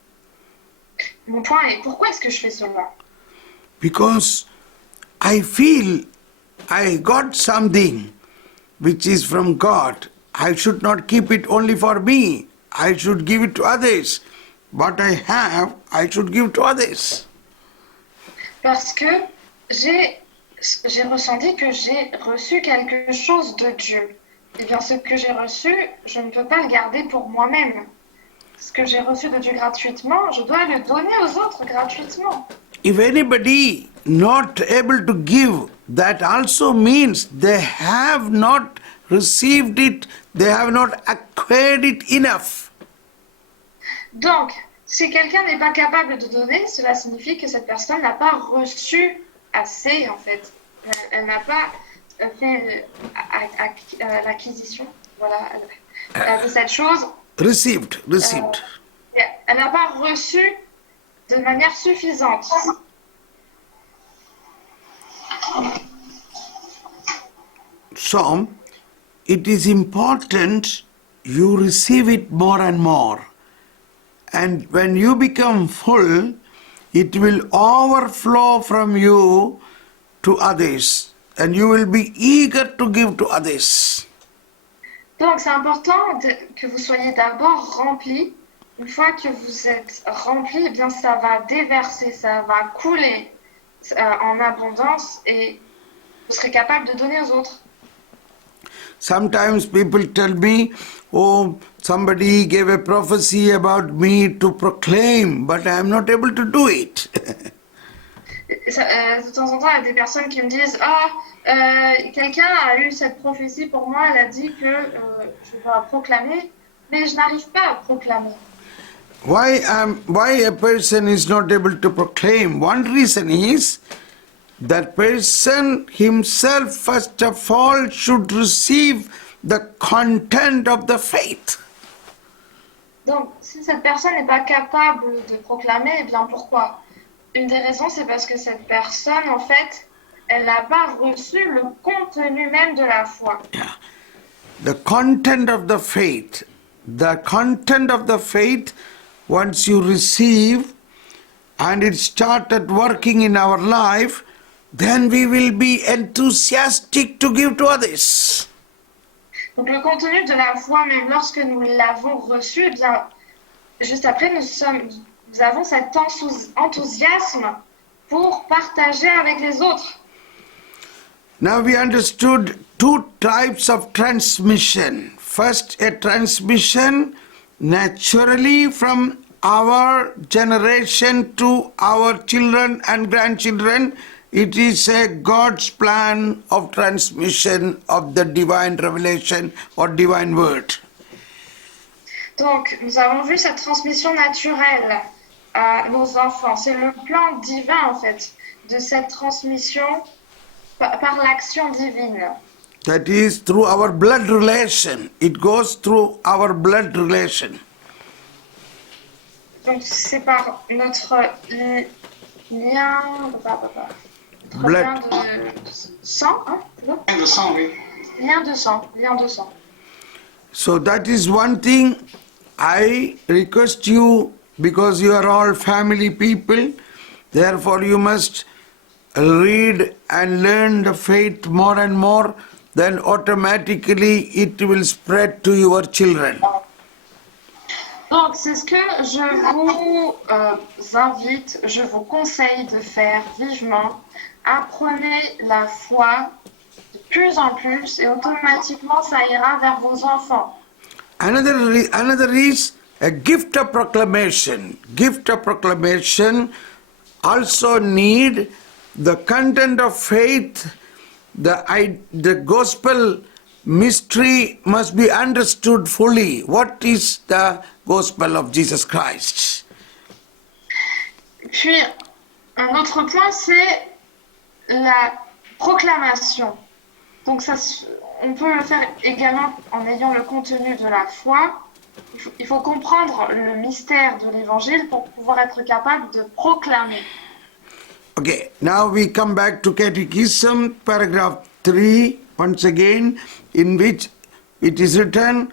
Mon point est, pourquoi est-ce que je fais cela? Because I feel I got something which is from God. I should not keep it only for me. I should give it to others. What I have, I should give to others. Parce que j'ai ressenti que j'ai reçu quelque chose de Dieu. Eh bien, ce que j'ai reçu, je ne peux pas le garder pour moi-même. Ce que j'ai reçu de Dieu gratuitement, je dois le donner aux autres gratuitement. If anybody not able to give, that also means they have not received it, they have not acquired it enough. Donc, si quelqu'un n'est pas capable de donner, cela signifie que cette personne n'a pas reçu assez, en fait. Elle n'a pas fait l'acquisition, voilà, de cette chose. Received. Elle n'a pas reçu de manière suffisante. So, it is important you receive it more and more. And when you become full, it will overflow from you to others. And you will be eager to give to others. Donc, c'est important que vous soyez d'abord rempli. Une fois que vous êtes rempli, eh bien, ça va déverser, ça va couler en abondance et vous serez capable de donner aux autres. Sometimes people tell me, oh, somebody gave a prophecy about me to proclaim, but I am not able to do it. De temps en temps, il y a des personnes qui me disent quelqu'un a eu cette prophétie pour moi, elle a dit que je dois proclamer, mais je n'arrive pas à proclamer. Why a person is not able to proclaim? One reason is that person himself first of all should receive the content of the faith. Donc, si cette personne n'est pas capable de proclamer, eh bien pourquoi? Une des raisons, c'est parce que cette personne, en fait, elle n'a pas reçu le contenu même de la foi. Yeah. The content of the faith. The content of the faith, once you receive and it started working in our life, then we will be enthusiastic to give to others. Donc le contenu de la foi, même lorsque nous l'avons reçu, eh bien, juste après, nous avons cet enthousiasme pour partager avec les autres. Now we understood two types of transmission. First, a transmission naturally from our generation to our children and grandchildren. It is a God's plan of transmission of the divine revelation or divine word. Donc, nous avons vu cette transmission naturelle à nos enfants. C'est le plan divin, en fait, de cette transmission par l'action divine. That is through our blood relation. It goes through our blood relation. Donc, c'est par notre lien, notre Blood. lien de sang, hein, c'est ça? Rien de sang, oui. Lien de sang. So that is one thing I request you, because you are all family people, therefore you must read and learn the faith more and more, then automatically it will spread to your children. Donc, c'est ce que je vous invite, je vous conseille de faire vivement. Apprenez la foi de plus en plus et automatiquement ça ira vers vos enfants. Another is a gift of proclamation. Gift of proclamation also need the content of faith, the gospel mystery must be understood fully. What is the gospel of Jesus Christ? Puis, un autre point, c'est la proclamation. Donc, ça, on peut le faire également en ayant le contenu de la foi, Il faut comprendre le mystère de l'évangile pour pouvoir être capable de proclamer. Okay, now we come back to Catechism, paragraph 3, once again, in which it is written,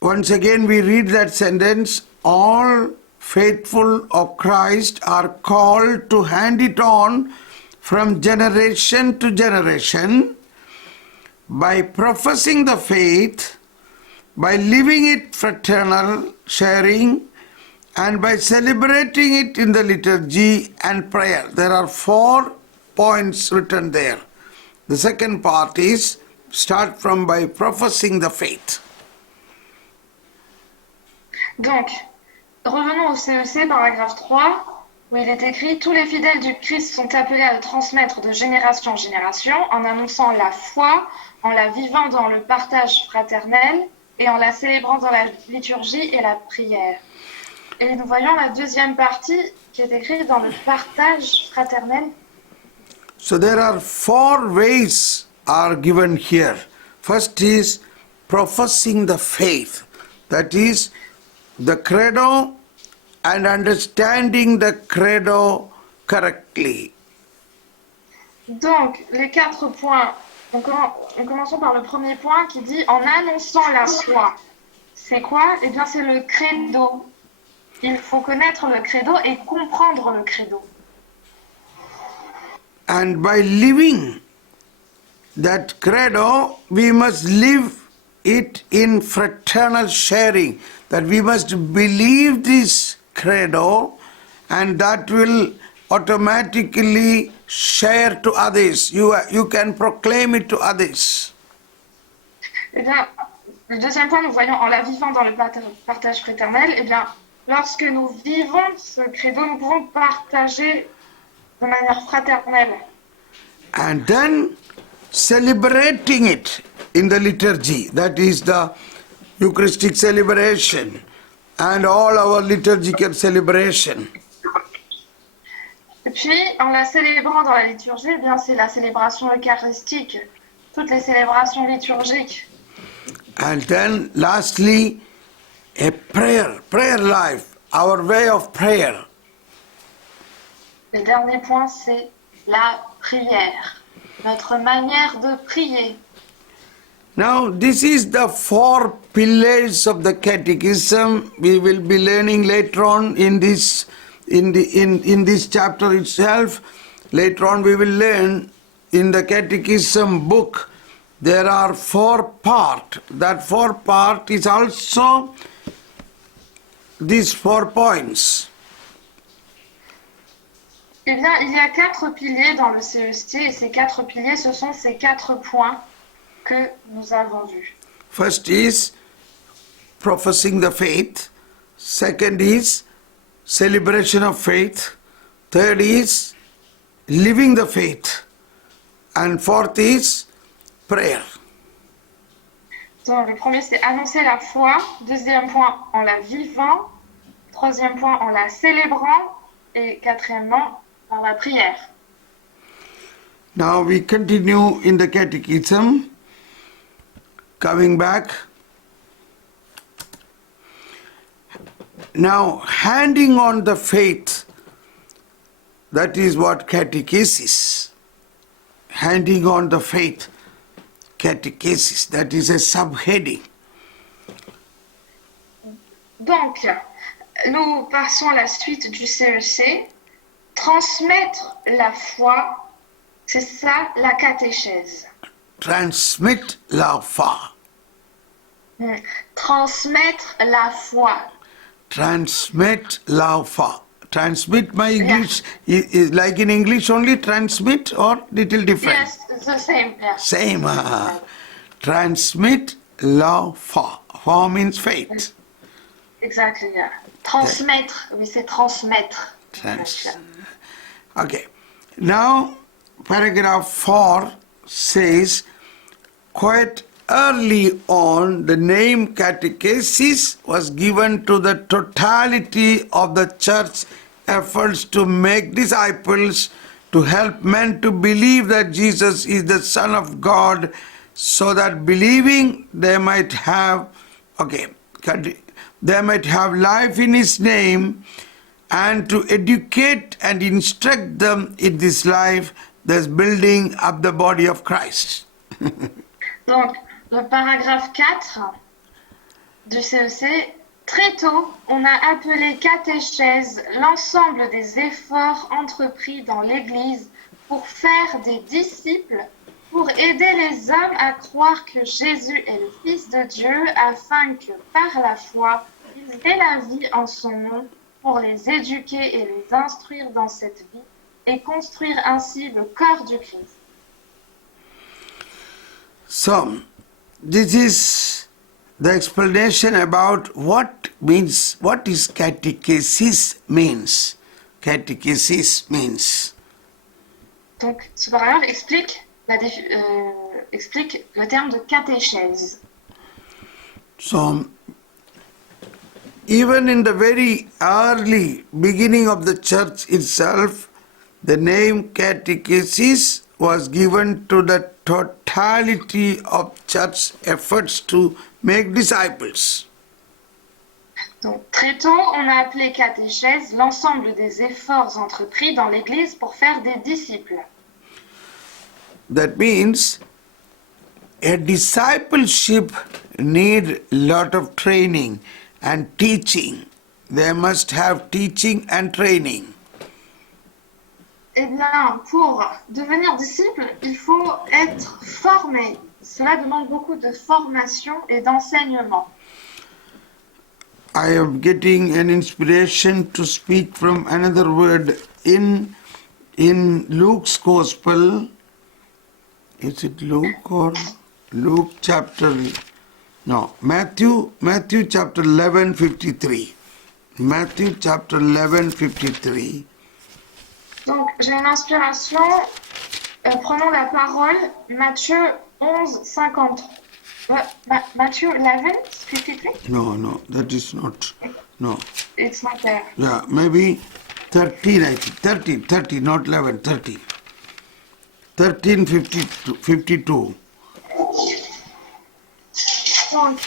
once again we read that sentence, all faithful of Christ are called to hand it on from generation to generation by professing the faith, by living it fraternal, sharing, and by celebrating it in the liturgy and prayer. There are 4 points written there. The second part is start from by professing the faith. Donc, revenons au CEC, paragraphe 3, où il est écrit « Tous les fidèles du Christ sont appelés à le transmettre de génération en génération en annonçant la foi, en la vivant dans le partage fraternel et en la célébrant dans la liturgie et la prière. » Et nous voyons la deuxième partie qui est écrite dans le partage fraternel. So there are 4 ways are given here. First is professing the faith, that is the credo and understanding the credo correctly. Donc, les 4 points, commençons par le premier point qui dit « en annonçant la foi ». C'est quoi? Eh bien, c'est le credo. Il faut connaître le credo et comprendre le credo. And by living that credo, we must live it in fraternal sharing. That we must believe this credo and that will automatically share to others. You can proclaim it to others. Eh bien, le deuxième point, nous voyons en la vivant dans le partage fraternel, eh bien, lorsque nous vivons ce credo, nous pouvons partager de manière fraternelle. And then celebrating it in the liturgy, that is the Eucharistic celebration and all our liturgical celebration. Et puis, en la célébrant dans la liturgie, eh bien, c'est la célébration eucharistique, toutes les célébrations liturgiques. And then lastly, a prayer life, our way of prayer. Le dernier point, c'est la prière, notre manière de prier. Now, this is the 4 pillars of the catechism. We will be learning later on in this chapter itself. Later on, we will learn in the catechism book. There are 4 parts. That 4 part is also these 4 points. Eh bien, il y a 4 piliers dans le CEST et ces 4 piliers, ce sont ces 4 points que nous avons vus. First is professing the faith. Second is celebration of faith. Third is living the faith. And fourth is prayer. Donc, le premier, c'est annoncer la foi. Deuxième point, en la vivant. Troisième point, en la célébrant. Et quatrièmement, en la prière. Now we continue in the catechism. Coming back. Now, handing on the faith, that is what catechesis. Handing on the faith, catechesis, that is a subheading. Donc, nous passons à la suite du CEC. Transmettre la foi, c'est ça la catéchèse. Transmit la foi. Transmettre la foi. Transmit la foi. Transmit, my English is like in English only transmit or little different? Yes, the same. Yes. Same. Transmit la foi. Foi means faith. Exactly, yeah. Transmettre, oui, c'est transmettre. Okay. Now, paragraph 4 says, quite early on, the name catechesis was given to the totality of the church efforts to make disciples, to help men to believe that Jesus is the Son of God, so that believing they might have Okay, they might have life in his name, and to educate and instruct them in this life, thus building up the body of Christ. Donc, le paragraphe 4 du CEC, très tôt, on a appelé catéchèse l'ensemble des efforts entrepris dans l'Église pour faire des disciples, pour aider les hommes à croire que Jésus est le Fils de Dieu, afin que par la foi, ils aient la vie en son nom, pour les éduquer et les instruire dans cette vie, et construire ainsi le corps du Christ. So, this is the explanation about what is catechesis means. Catechesis means. Donc, ce paragraphe explique le terme de catéchèse. So, even in the very early beginning of the church itself, the name catechesis was given to the totality of church efforts to make disciples. Donc, très tôt, on a appelé catéchèse l'ensemble des efforts entrepris dans l'Église pour faire des disciples. That means a discipleship need lot of training and teaching. They must have teaching and training. Eh bien, pour devenir disciple, il faut être formé. Cela demande beaucoup de formation et d'enseignement. I am getting an inspiration to speak from another word in Luke's Gospel. Is it Luke or Luke chapter? No, Matthew chapter 11:53. Matthew chapter 11:53. Donc, j'ai une inspiration. Prenons la parole. Matthieu 11, 53. Matthieu 11, 53? No, that is not. No. It's not there. Yeah, maybe 13, I think. 30, not 11, 30. 13, 52. Donc,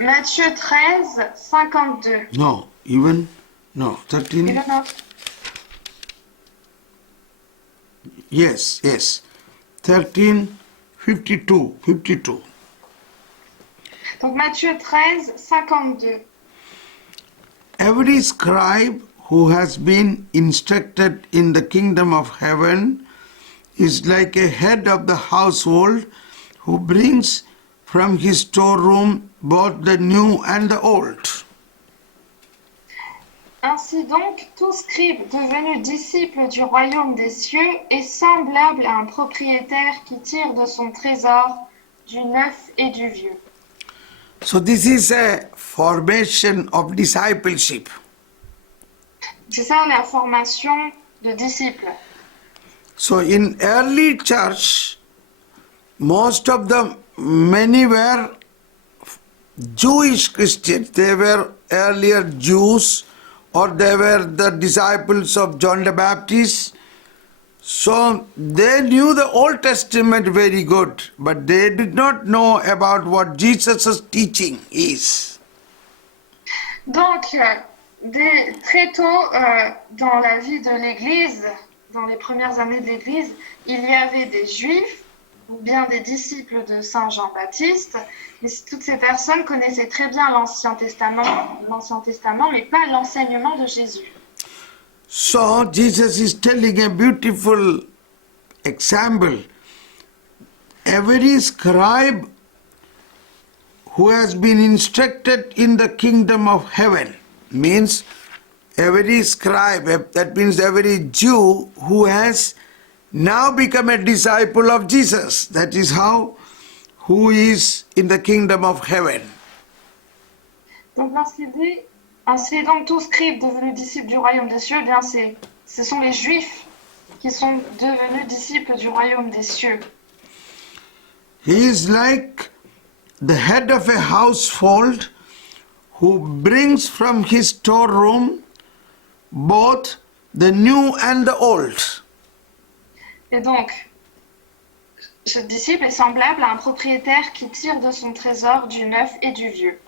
Matthieu 13, 52. No, even, no, 13. Even not. Yes. 13, 52. Donc, Matthieu 13, 52. Every scribe who has been instructed in the kingdom of heaven is like a head of the household who brings from his storeroom both the new and the old. Ainsi donc, tout scribe devenu disciple du royaume des cieux est semblable à un propriétaire qui tire de son trésor du neuf et du vieux. So this is a formation of discipleship. C'est ça la formation de disciple. So in early church, many were Jewish Christians. They were earlier Jews, or they were the disciples of John the Baptist. So they knew the Old Testament very good, but they did not know about what Jesus' teaching is. Donc, très tôt dans la vie de l'Église, dans les premières années de l'Église, il y avait des Juifs ou bien des disciples de Saint Jean-Baptiste, mais toutes ces personnes connaissaient très bien l'Ancien Testament, mais pas l'enseignement de Jésus. So Jesus is telling a beautiful example. Every scribe who has been instructed in the kingdom of heaven means every scribe, that means every Jew who has now become a disciple of Jesus. That is who is in the kingdom of heaven. Donc lorsqu'il dit ainsi donc tout scribe devenu disciple du royaume des cieux, eh bien ce sont les Juifs qui sont devenus disciples du royaume des cieux. He is like the head of a household who brings from his storeroom both the new and the old. Et donc, ce disciple est semblable à un propriétaire qui tire de son trésor du neuf et du vieux.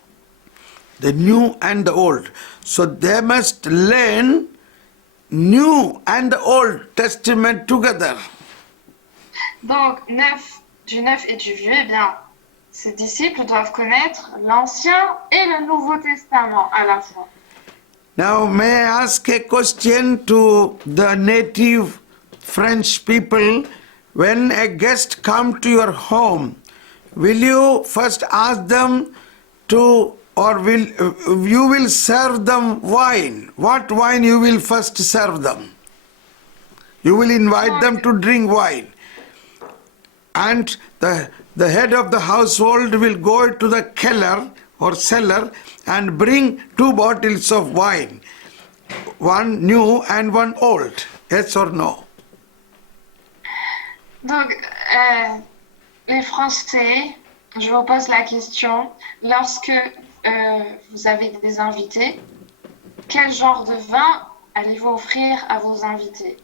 the new and the old. So they must learn New and the Old Testament together. Donc, du neuf et du vieux, eh bien, ces disciples doivent connaître l'Ancien et le Nouveau Testament à la fois. Now, may I ask a question to the native French people? When a guest come to your home, will you first ask them to, or will you will serve them wine? What wine you will first serve them? You will invite them to drink wine. And the head of the household will go to the keller or cellar and bring 2 bottles of wine, one new and one old. Yes or no? Donc, les Français, je vous pose la question, lorsque vous avez des invités, quel genre de vin allez-vous offrir à vos invités?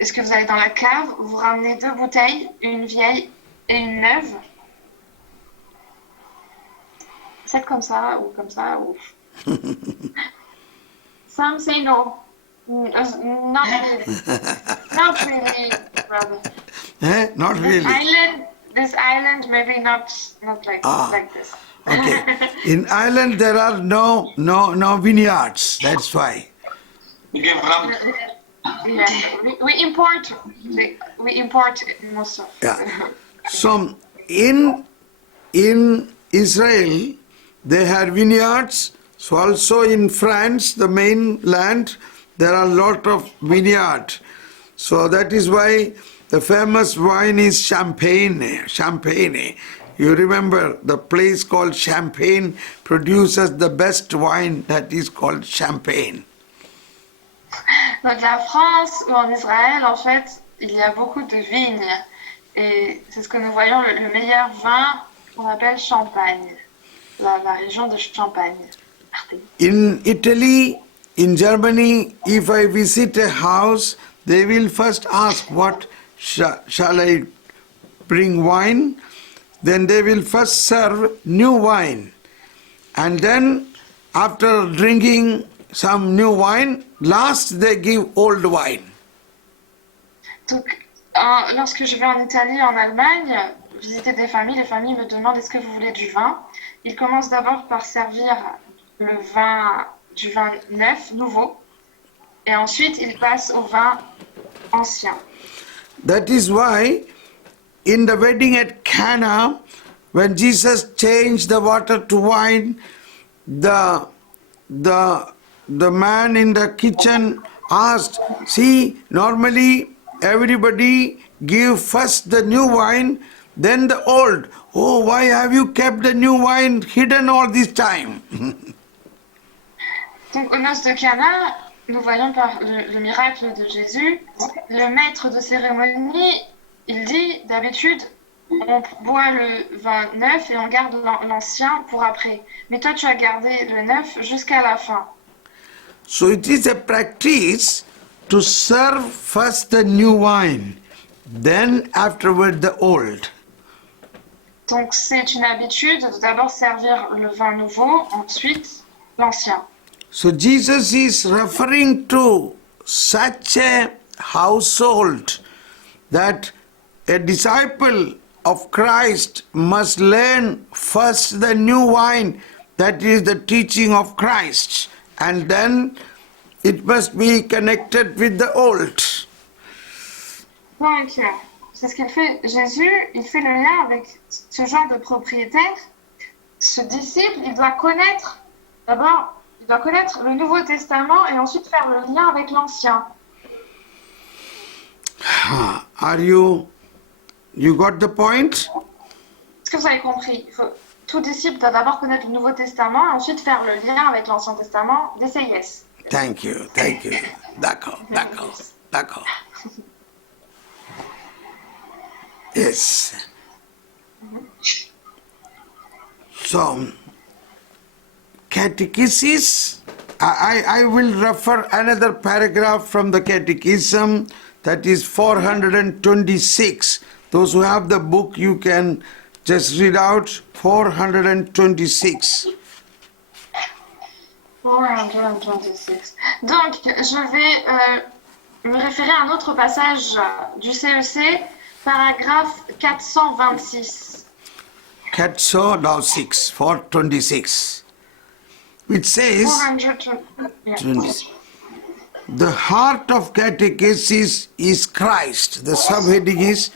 Est-ce que vous allez dans la cave, vous ramenez 2 bouteilles, une vieille et une neuve? Faites comme ça ou comme ça ou... Some say no. Not really. Not really, brother. Not really. This island, maybe not like this. Okay. In Ireland there are no vineyards. That's why. We give rum. Yeah, we import most of. Yeah. So in Israel they have vineyards. So also in France, the main land, there are a lot of vineyards. So that is why the famous wine is Champagne. Champagne. You remember the place called Champagne produces the best wine that is called Champagne. Donc la France ou en Israël, en fait, il y a beaucoup de vignes. Et c'est ce que nous voyons, le meilleur vin qu'on appelle Champagne. La région de Champagne. In Italy, in Germany, if I visit a house, they will first ask, what shall I bring wine? Then they will first serve new wine. And then after drinking some new wine, last they give old wine. Donc, lorsque je vais en Italie, en Allemagne, visiter des familles, les familles me demandent est-ce que vous voulez du vin? Ils commencent d'abord par servir du vin neuf, nouveau, et ensuite ils passent au vin ancien. That is why in the wedding at Cana, when Jesus changed the water to wine, the man in the kitchen asked, see, normally everybody give first the new wine, then the old. Oh, why have you kept the new wine hidden all this time? Donc aux noces de Cana, nous voyons par le miracle de Jésus, le maître de cérémonie, il dit d'habitude on boit le vin neuf et on garde l'ancien pour après. Mais toi tu as gardé le neuf jusqu'à la fin. So it is a practice to serve first the new wine, then afterward the old. Donc c'est une habitude de d'abord servir le vin nouveau, ensuite l'ancien. So Jesus is referring to such a household that a disciple of Christ must learn first the new wine, that is the teaching of Christ, and then it must be connected with the old. Donc c'est ce qu'il fait. Jésus, il fait le lien avec ce genre de propriétaire. Ce disciple, il doit connaître d'abord. Il doit connaître le Nouveau Testament et ensuite faire le lien avec l'Ancien. You got the point? Est-ce que vous avez compris? Tout disciple doit d'abord connaître le Nouveau Testament et ensuite faire le lien avec l'Ancien Testament. This say yes. Thank you. D'accord. Yes. So, catechesis, I will refer another paragraph from the catechism, that is 426. Those who have the book, you can just read out 426. 426. Donc, je vais me référer à un autre passage du CEC, paragraphe 426. 426, 426, which says, 426. the heart of catechesis is Christ. The subheading is,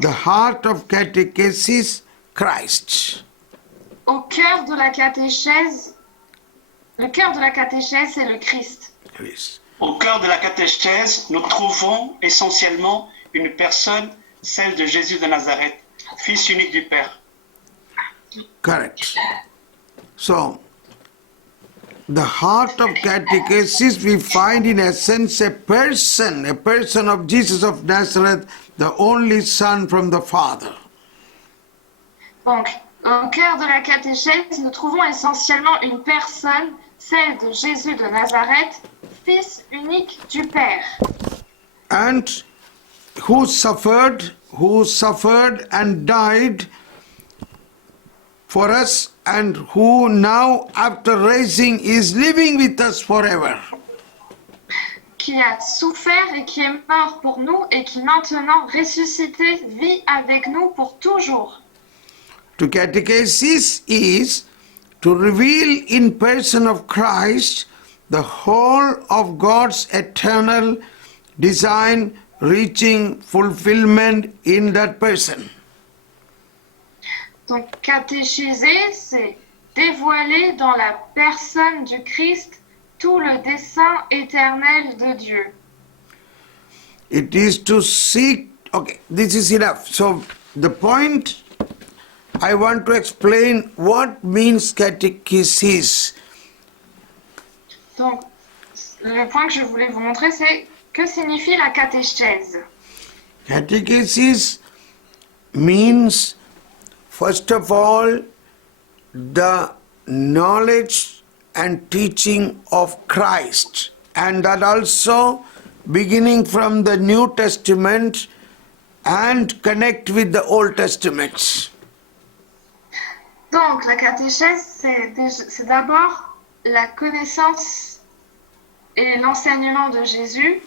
the heart of catechesis, Christ. Au cœur de la catéchèse, le cœur de la catéchèse, c'est le Christ. Christ. Au cœur de la catéchèse, nous trouvons essentiellement une personne, celle de Jésus de Nazareth, fils unique du Père. Correct. So, the heart of catechesis, we find in essence a person of Jesus of Nazareth, the only Son from the Father. Donc, au cœur de la catéchèse, nous trouvons essentiellement une personne, celle de Jésus de Nazareth, fils unique du Père, And who suffered and died for us, and who now after rising is living with us forever. qui a souffert et qui est mort pour nous et qui maintenant ressuscité vit avec nous pour toujours. To catechesis is to reveal in person of Christ the whole of God's eternal design reaching fulfillment in that person. Donc catéchiser, c'est dévoiler dans la personne du Christ tout le dessein éternel de Dieu. It is to seek, okay, this is enough. So the point I want to explain what means catechesis. Donc le point que je voulais vous montrer, c'est que signifie la catéchèse. Catechesis means, first of all, the knowledge and teaching of Christ, and that also beginning from the New Testament and connect with the Old Testament. Donc la catéchèse, c'est d'abord la connaissance et l'enseignement de Jésus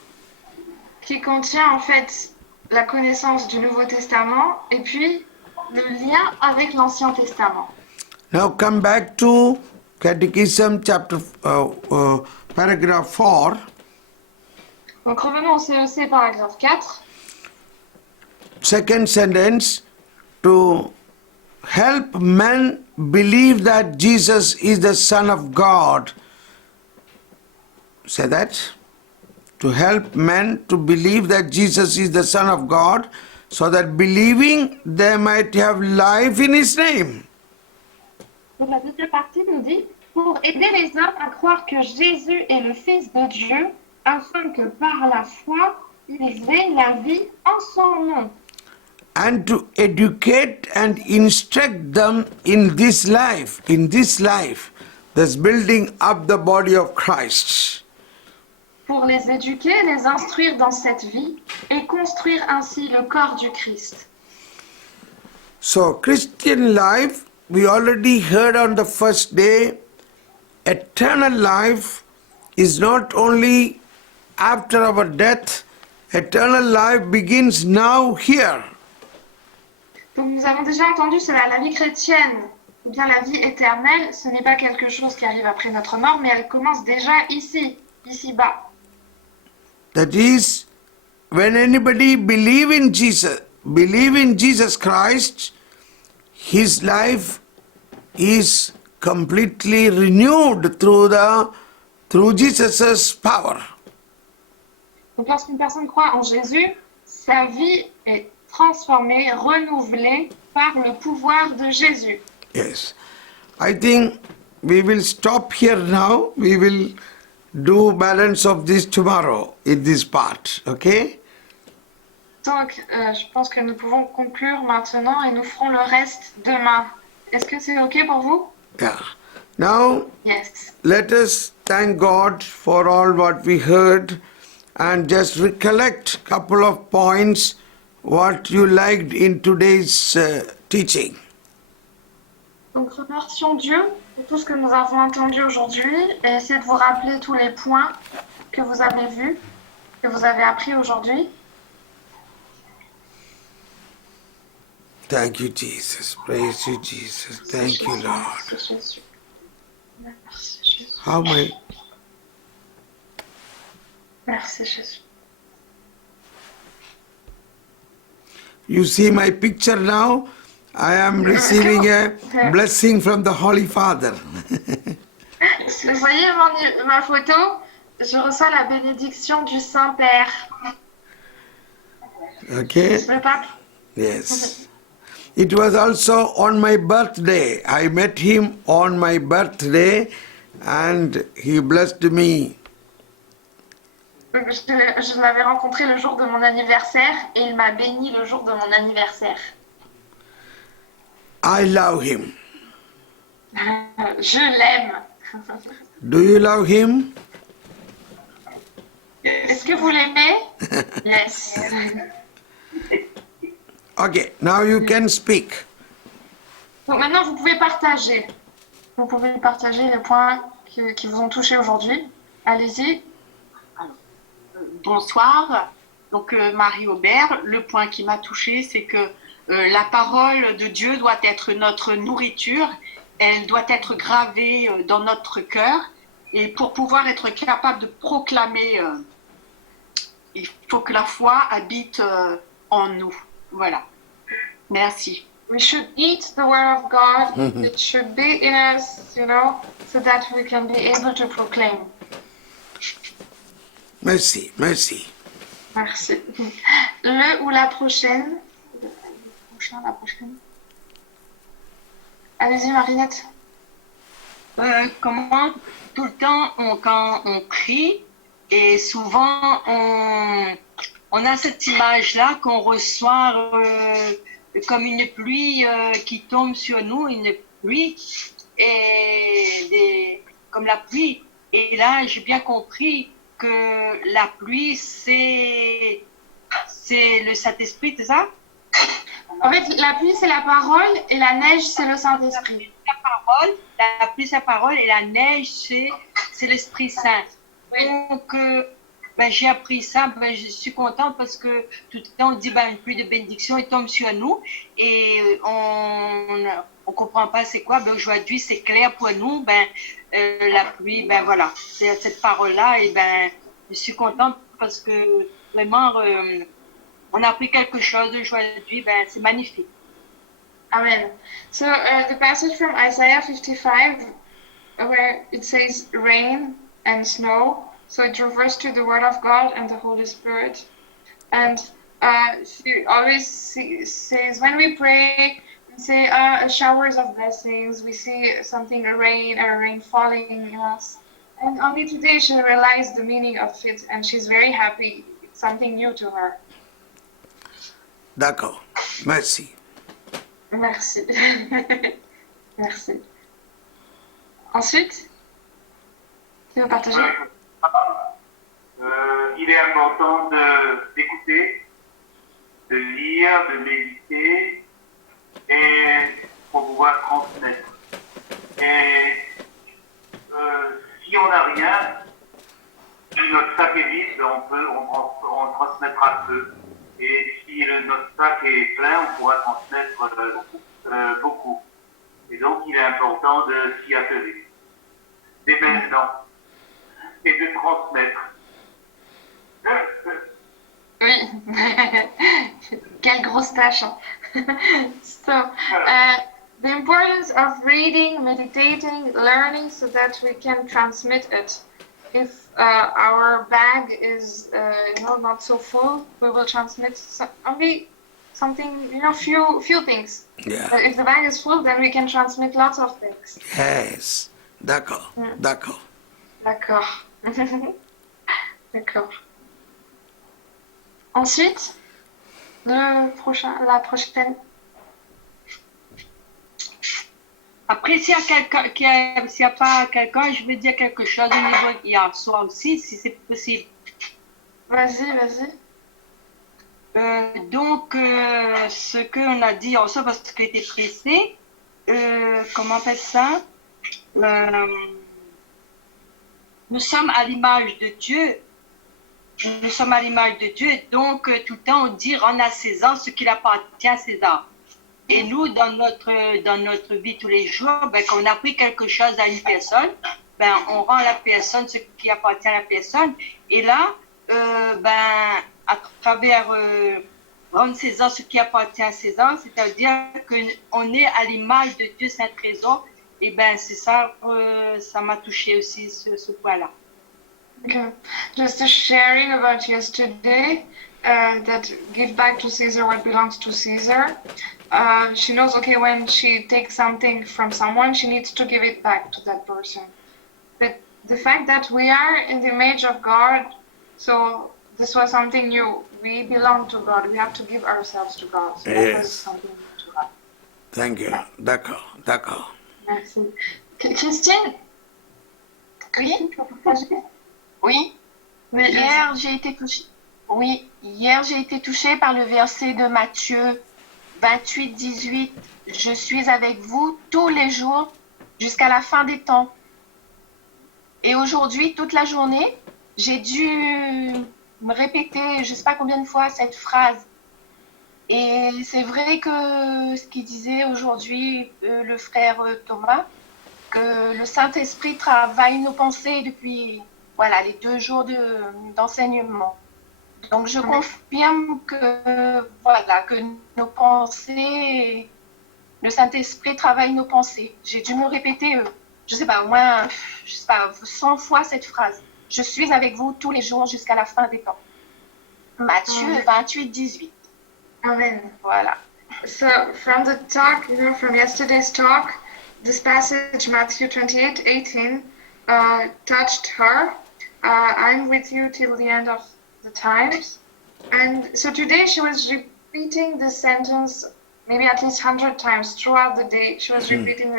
qui contient en fait la connaissance du Nouveau Testament et puis le lien avec l'Ancien Testament. Now come back to Catechism chapter paragraph 4. Donc revenons au CEC paragraphe 4. Second sentence, to help men believe that Jesus is the Son of God. Say that. To help men to believe that Jesus is the Son of God, so that believing they might have life in His name. Donc la deuxième partie nous dit pour aider les hommes à croire que Jésus est le Fils de Dieu, afin que par la foi ils aient la vie en son nom. And to educate and instruct them in this life, thus building up the body of Christ. Pour les éduquer, les instruire dans cette vie et construire ainsi le corps du Christ. So Christian life, we already heard on the first day, eternal life is not only after our death, eternal life begins now here. Donc nous avons déjà entendu cela, la vie chrétienne, ou bien la vie éternelle, ce n'est pas quelque chose qui arrive après notre mort, mais elle commence déjà ici-bas. That is, when anybody believe in Jesus Christ, his life is completely renewed through Jesus' power. Donc lorsqu'une personne croit en Jésus, sa vie est transformée, renouvelée par le pouvoir de Jésus. Yes. I think we will stop here now. We will do balance of this tomorrow in this part. Okay? Donc je pense que nous pouvons conclure maintenant et nous ferons le reste demain. Est-ce que c'est OK pour vous? Yeah. Now, Yes. let us thank God for all what we heard and just recollect a couple of points what you liked in today's teaching. Donc remercions Dieu pour tout ce que nous avons entendu aujourd'hui et essayer de vous rappeler tous les points que vous avez vus, que vous avez appris aujourd'hui. Thank you, Jesus. Praise you, Jesus. Thank you, Lord. Merci Jésus. Merci Jésus. How my Merci Jésus. you see my picture now? I am receiving a blessing from the Holy Father. Vous voyez ma photo? Je reçois la bénédiction du Saint-Père. Okay? Le pape. Yes. It was also on my birthday. I met him on my birthday and he blessed me. Je l'avais rencontré le jour de mon anniversaire et il m'a béni le jour de mon anniversaire. I love him. Je l'aime. Do you love him? Est-ce que vous l'aimez? Yes. Okay, now you can speak. Donc maintenant, vous pouvez partager. Vous pouvez partager les points qui vous ont touché aujourd'hui. Allez-y. Bonsoir, donc Marie Aubert. Le point qui m'a touchée, c'est que la parole de Dieu doit être notre nourriture, elle doit être gravée dans notre cœur, et pour pouvoir être capable de proclamer, il faut que la foi habite en nous. Voilà. Merci. We should eat the word of God. It should be in us, you know, so that we can be able to proclaim. Merci, merci. Merci. Le ou la prochaine? Le prochain, la prochaine. Allez-y, Marinette. Comment tout le temps, quand on prie, et souvent on a cette image-là qu'on reçoit comme une pluie qui tombe sur nous, une pluie, comme la pluie. Et là, j'ai bien compris que la pluie, c'est le Saint-Esprit, c'est ça? En fait, la pluie, c'est la parole et la neige, c'est le Saint-Esprit. La pluie, c'est la parole et la neige, c'est l'Esprit Saint. Donc, j'ai appris ça, je suis contente parce que tout le temps on dit une pluie de bénédiction il tombe sur nous et on comprend pas c'est quoi. Aujourd'hui c'est clair pour nous. La pluie, voilà, c'est cette parole-là et je suis contente parce que vraiment on a appris quelque chose aujourd'hui. C'est magnifique. Amen. So the passage from Isaiah 55, where it says rain and snow. So it refers to the Word of God and the Holy Spirit. And she always says, when we pray, we say showers of blessings, we see something, a rain falling on us. And only today she realized the meaning of it and she's very happy. It's something new to her. D'accord. Merci. Merci. Merci. Ensuite, tu veux partager? Il est important d'écouter, de lire, de méditer et pour pouvoir transmettre. Et si on n'a rien, si notre sac est vide, on transmettra peu. Et si notre sac est plein, on pourra transmettre beaucoup. Et donc il est important de s'y atteler dès maintenant et de transmettre. Oui. Quelle grosse tâche. So, the importance of reading, meditating, learning so that we can transmit it. If our bag is not so full, we will transmit only something, few things. Yeah. But if the bag is full, then we can transmit lots of things. Yes. D'accord. D'accord. D'accord. D'accord. Ensuite, la prochaine. Après, s'il y a pas quelqu'un, je veux dire quelque chose au niveau hier soir aussi, si c'est possible. Vas-y. Donc, ce qu'on a dit en soi, parce qu'il était pressé, comment on appelle ça? euh, nous sommes à l'image de Dieu. Nous sommes à l'image de Dieu, donc tout le temps on dit rendre à César ce qui appartient à César. Et nous, dans notre vie tous les jours, ben, quand on a pris quelque chose à une personne, ben, on rend à la personne ce qui appartient à la personne. Et là, ben, à travers rendre César ce qui appartient à César, c'est-à-dire qu'on est à l'image de Dieu, Saint Trésor. Et ben, c'est ça, ça m'a touché aussi, ce point-là. Okay. Just a sharing about yesterday, that give back to Caesar what belongs to Caesar. She knows, okay, when she takes something from someone, she needs to give it back to that person. But the fact that we are in the image of God, so this was something new. We belong to God. We have to give ourselves to God. So that was Yes. something new to God. Thank you. D'accord, d'accord. Merci. Christine? Oui? Oui? Oui, Hier, j'ai été touchée. Oui, hier, j'ai été touchée par le verset de Matthieu 28-18. Je suis avec vous tous les jours jusqu'à la fin des temps. Et aujourd'hui, toute la journée, j'ai dû me répéter, je ne sais pas combien de fois, cette phrase. Et c'est vrai que ce qu'il disait aujourd'hui, le frère Thomas, que le Saint-Esprit travaille nos pensées depuis les 2 jours d'enseignement. Donc je confirme que nos pensées, le Saint-Esprit travaille nos pensées. J'ai dû me répéter, je sais pas, au moins 100 fois cette phrase. Je suis avec vous tous les jours jusqu'à la fin des temps. Matthieu 28-18. Amen. Voilà. So from the talk, from yesterday's talk, this passage, Matthew 28:18, touched her. I'm with you till the end of the times. And so today she was repeating this sentence maybe at least 100 times throughout the day. She was repeating.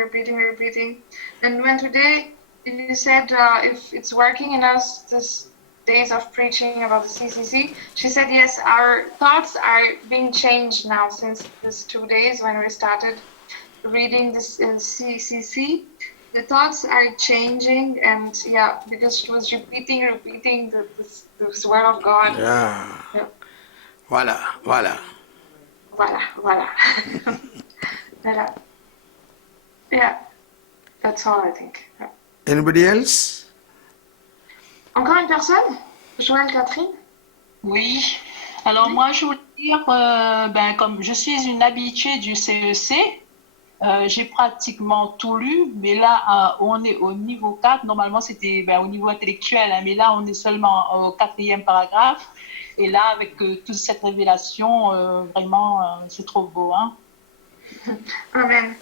And when today you said if it's working in us, this days of preaching about the CCC, she said, yes, our thoughts are being changed now since these 2 days when we started reading this in CCC. The thoughts are changing, and because she was repeating this word of God. Yeah. Yeah. Voilà, voilà. Voilà. Voilà. Yeah, that's all I think. Yeah. Anybody else? Encore une personne? Joël, Catherine? Oui. Alors moi, je voulais dire, comme je suis une habituée du CEC, j'ai pratiquement tout lu, mais là, on est au niveau 4. Normalement, c'était au niveau intellectuel, hein, mais là, on est seulement au 4e paragraphe. Et là, avec toute cette révélation, vraiment, c'est trop beau. Hein? Amen.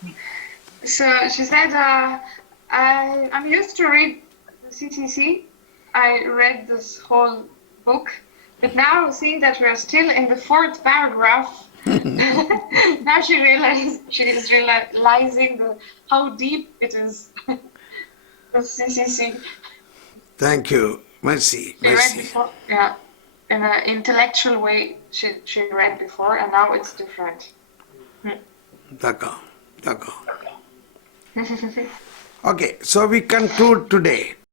So she said, I'm used to read the CCC. I read this whole book, but now seeing that we're still in the 4th paragraph, now she is realizing how deep it is. The CCC. Thank you. Merci, She read merci. before, in an intellectual way. She read before, and now it's different. D'accord, d'accord. Okay, so we conclude today.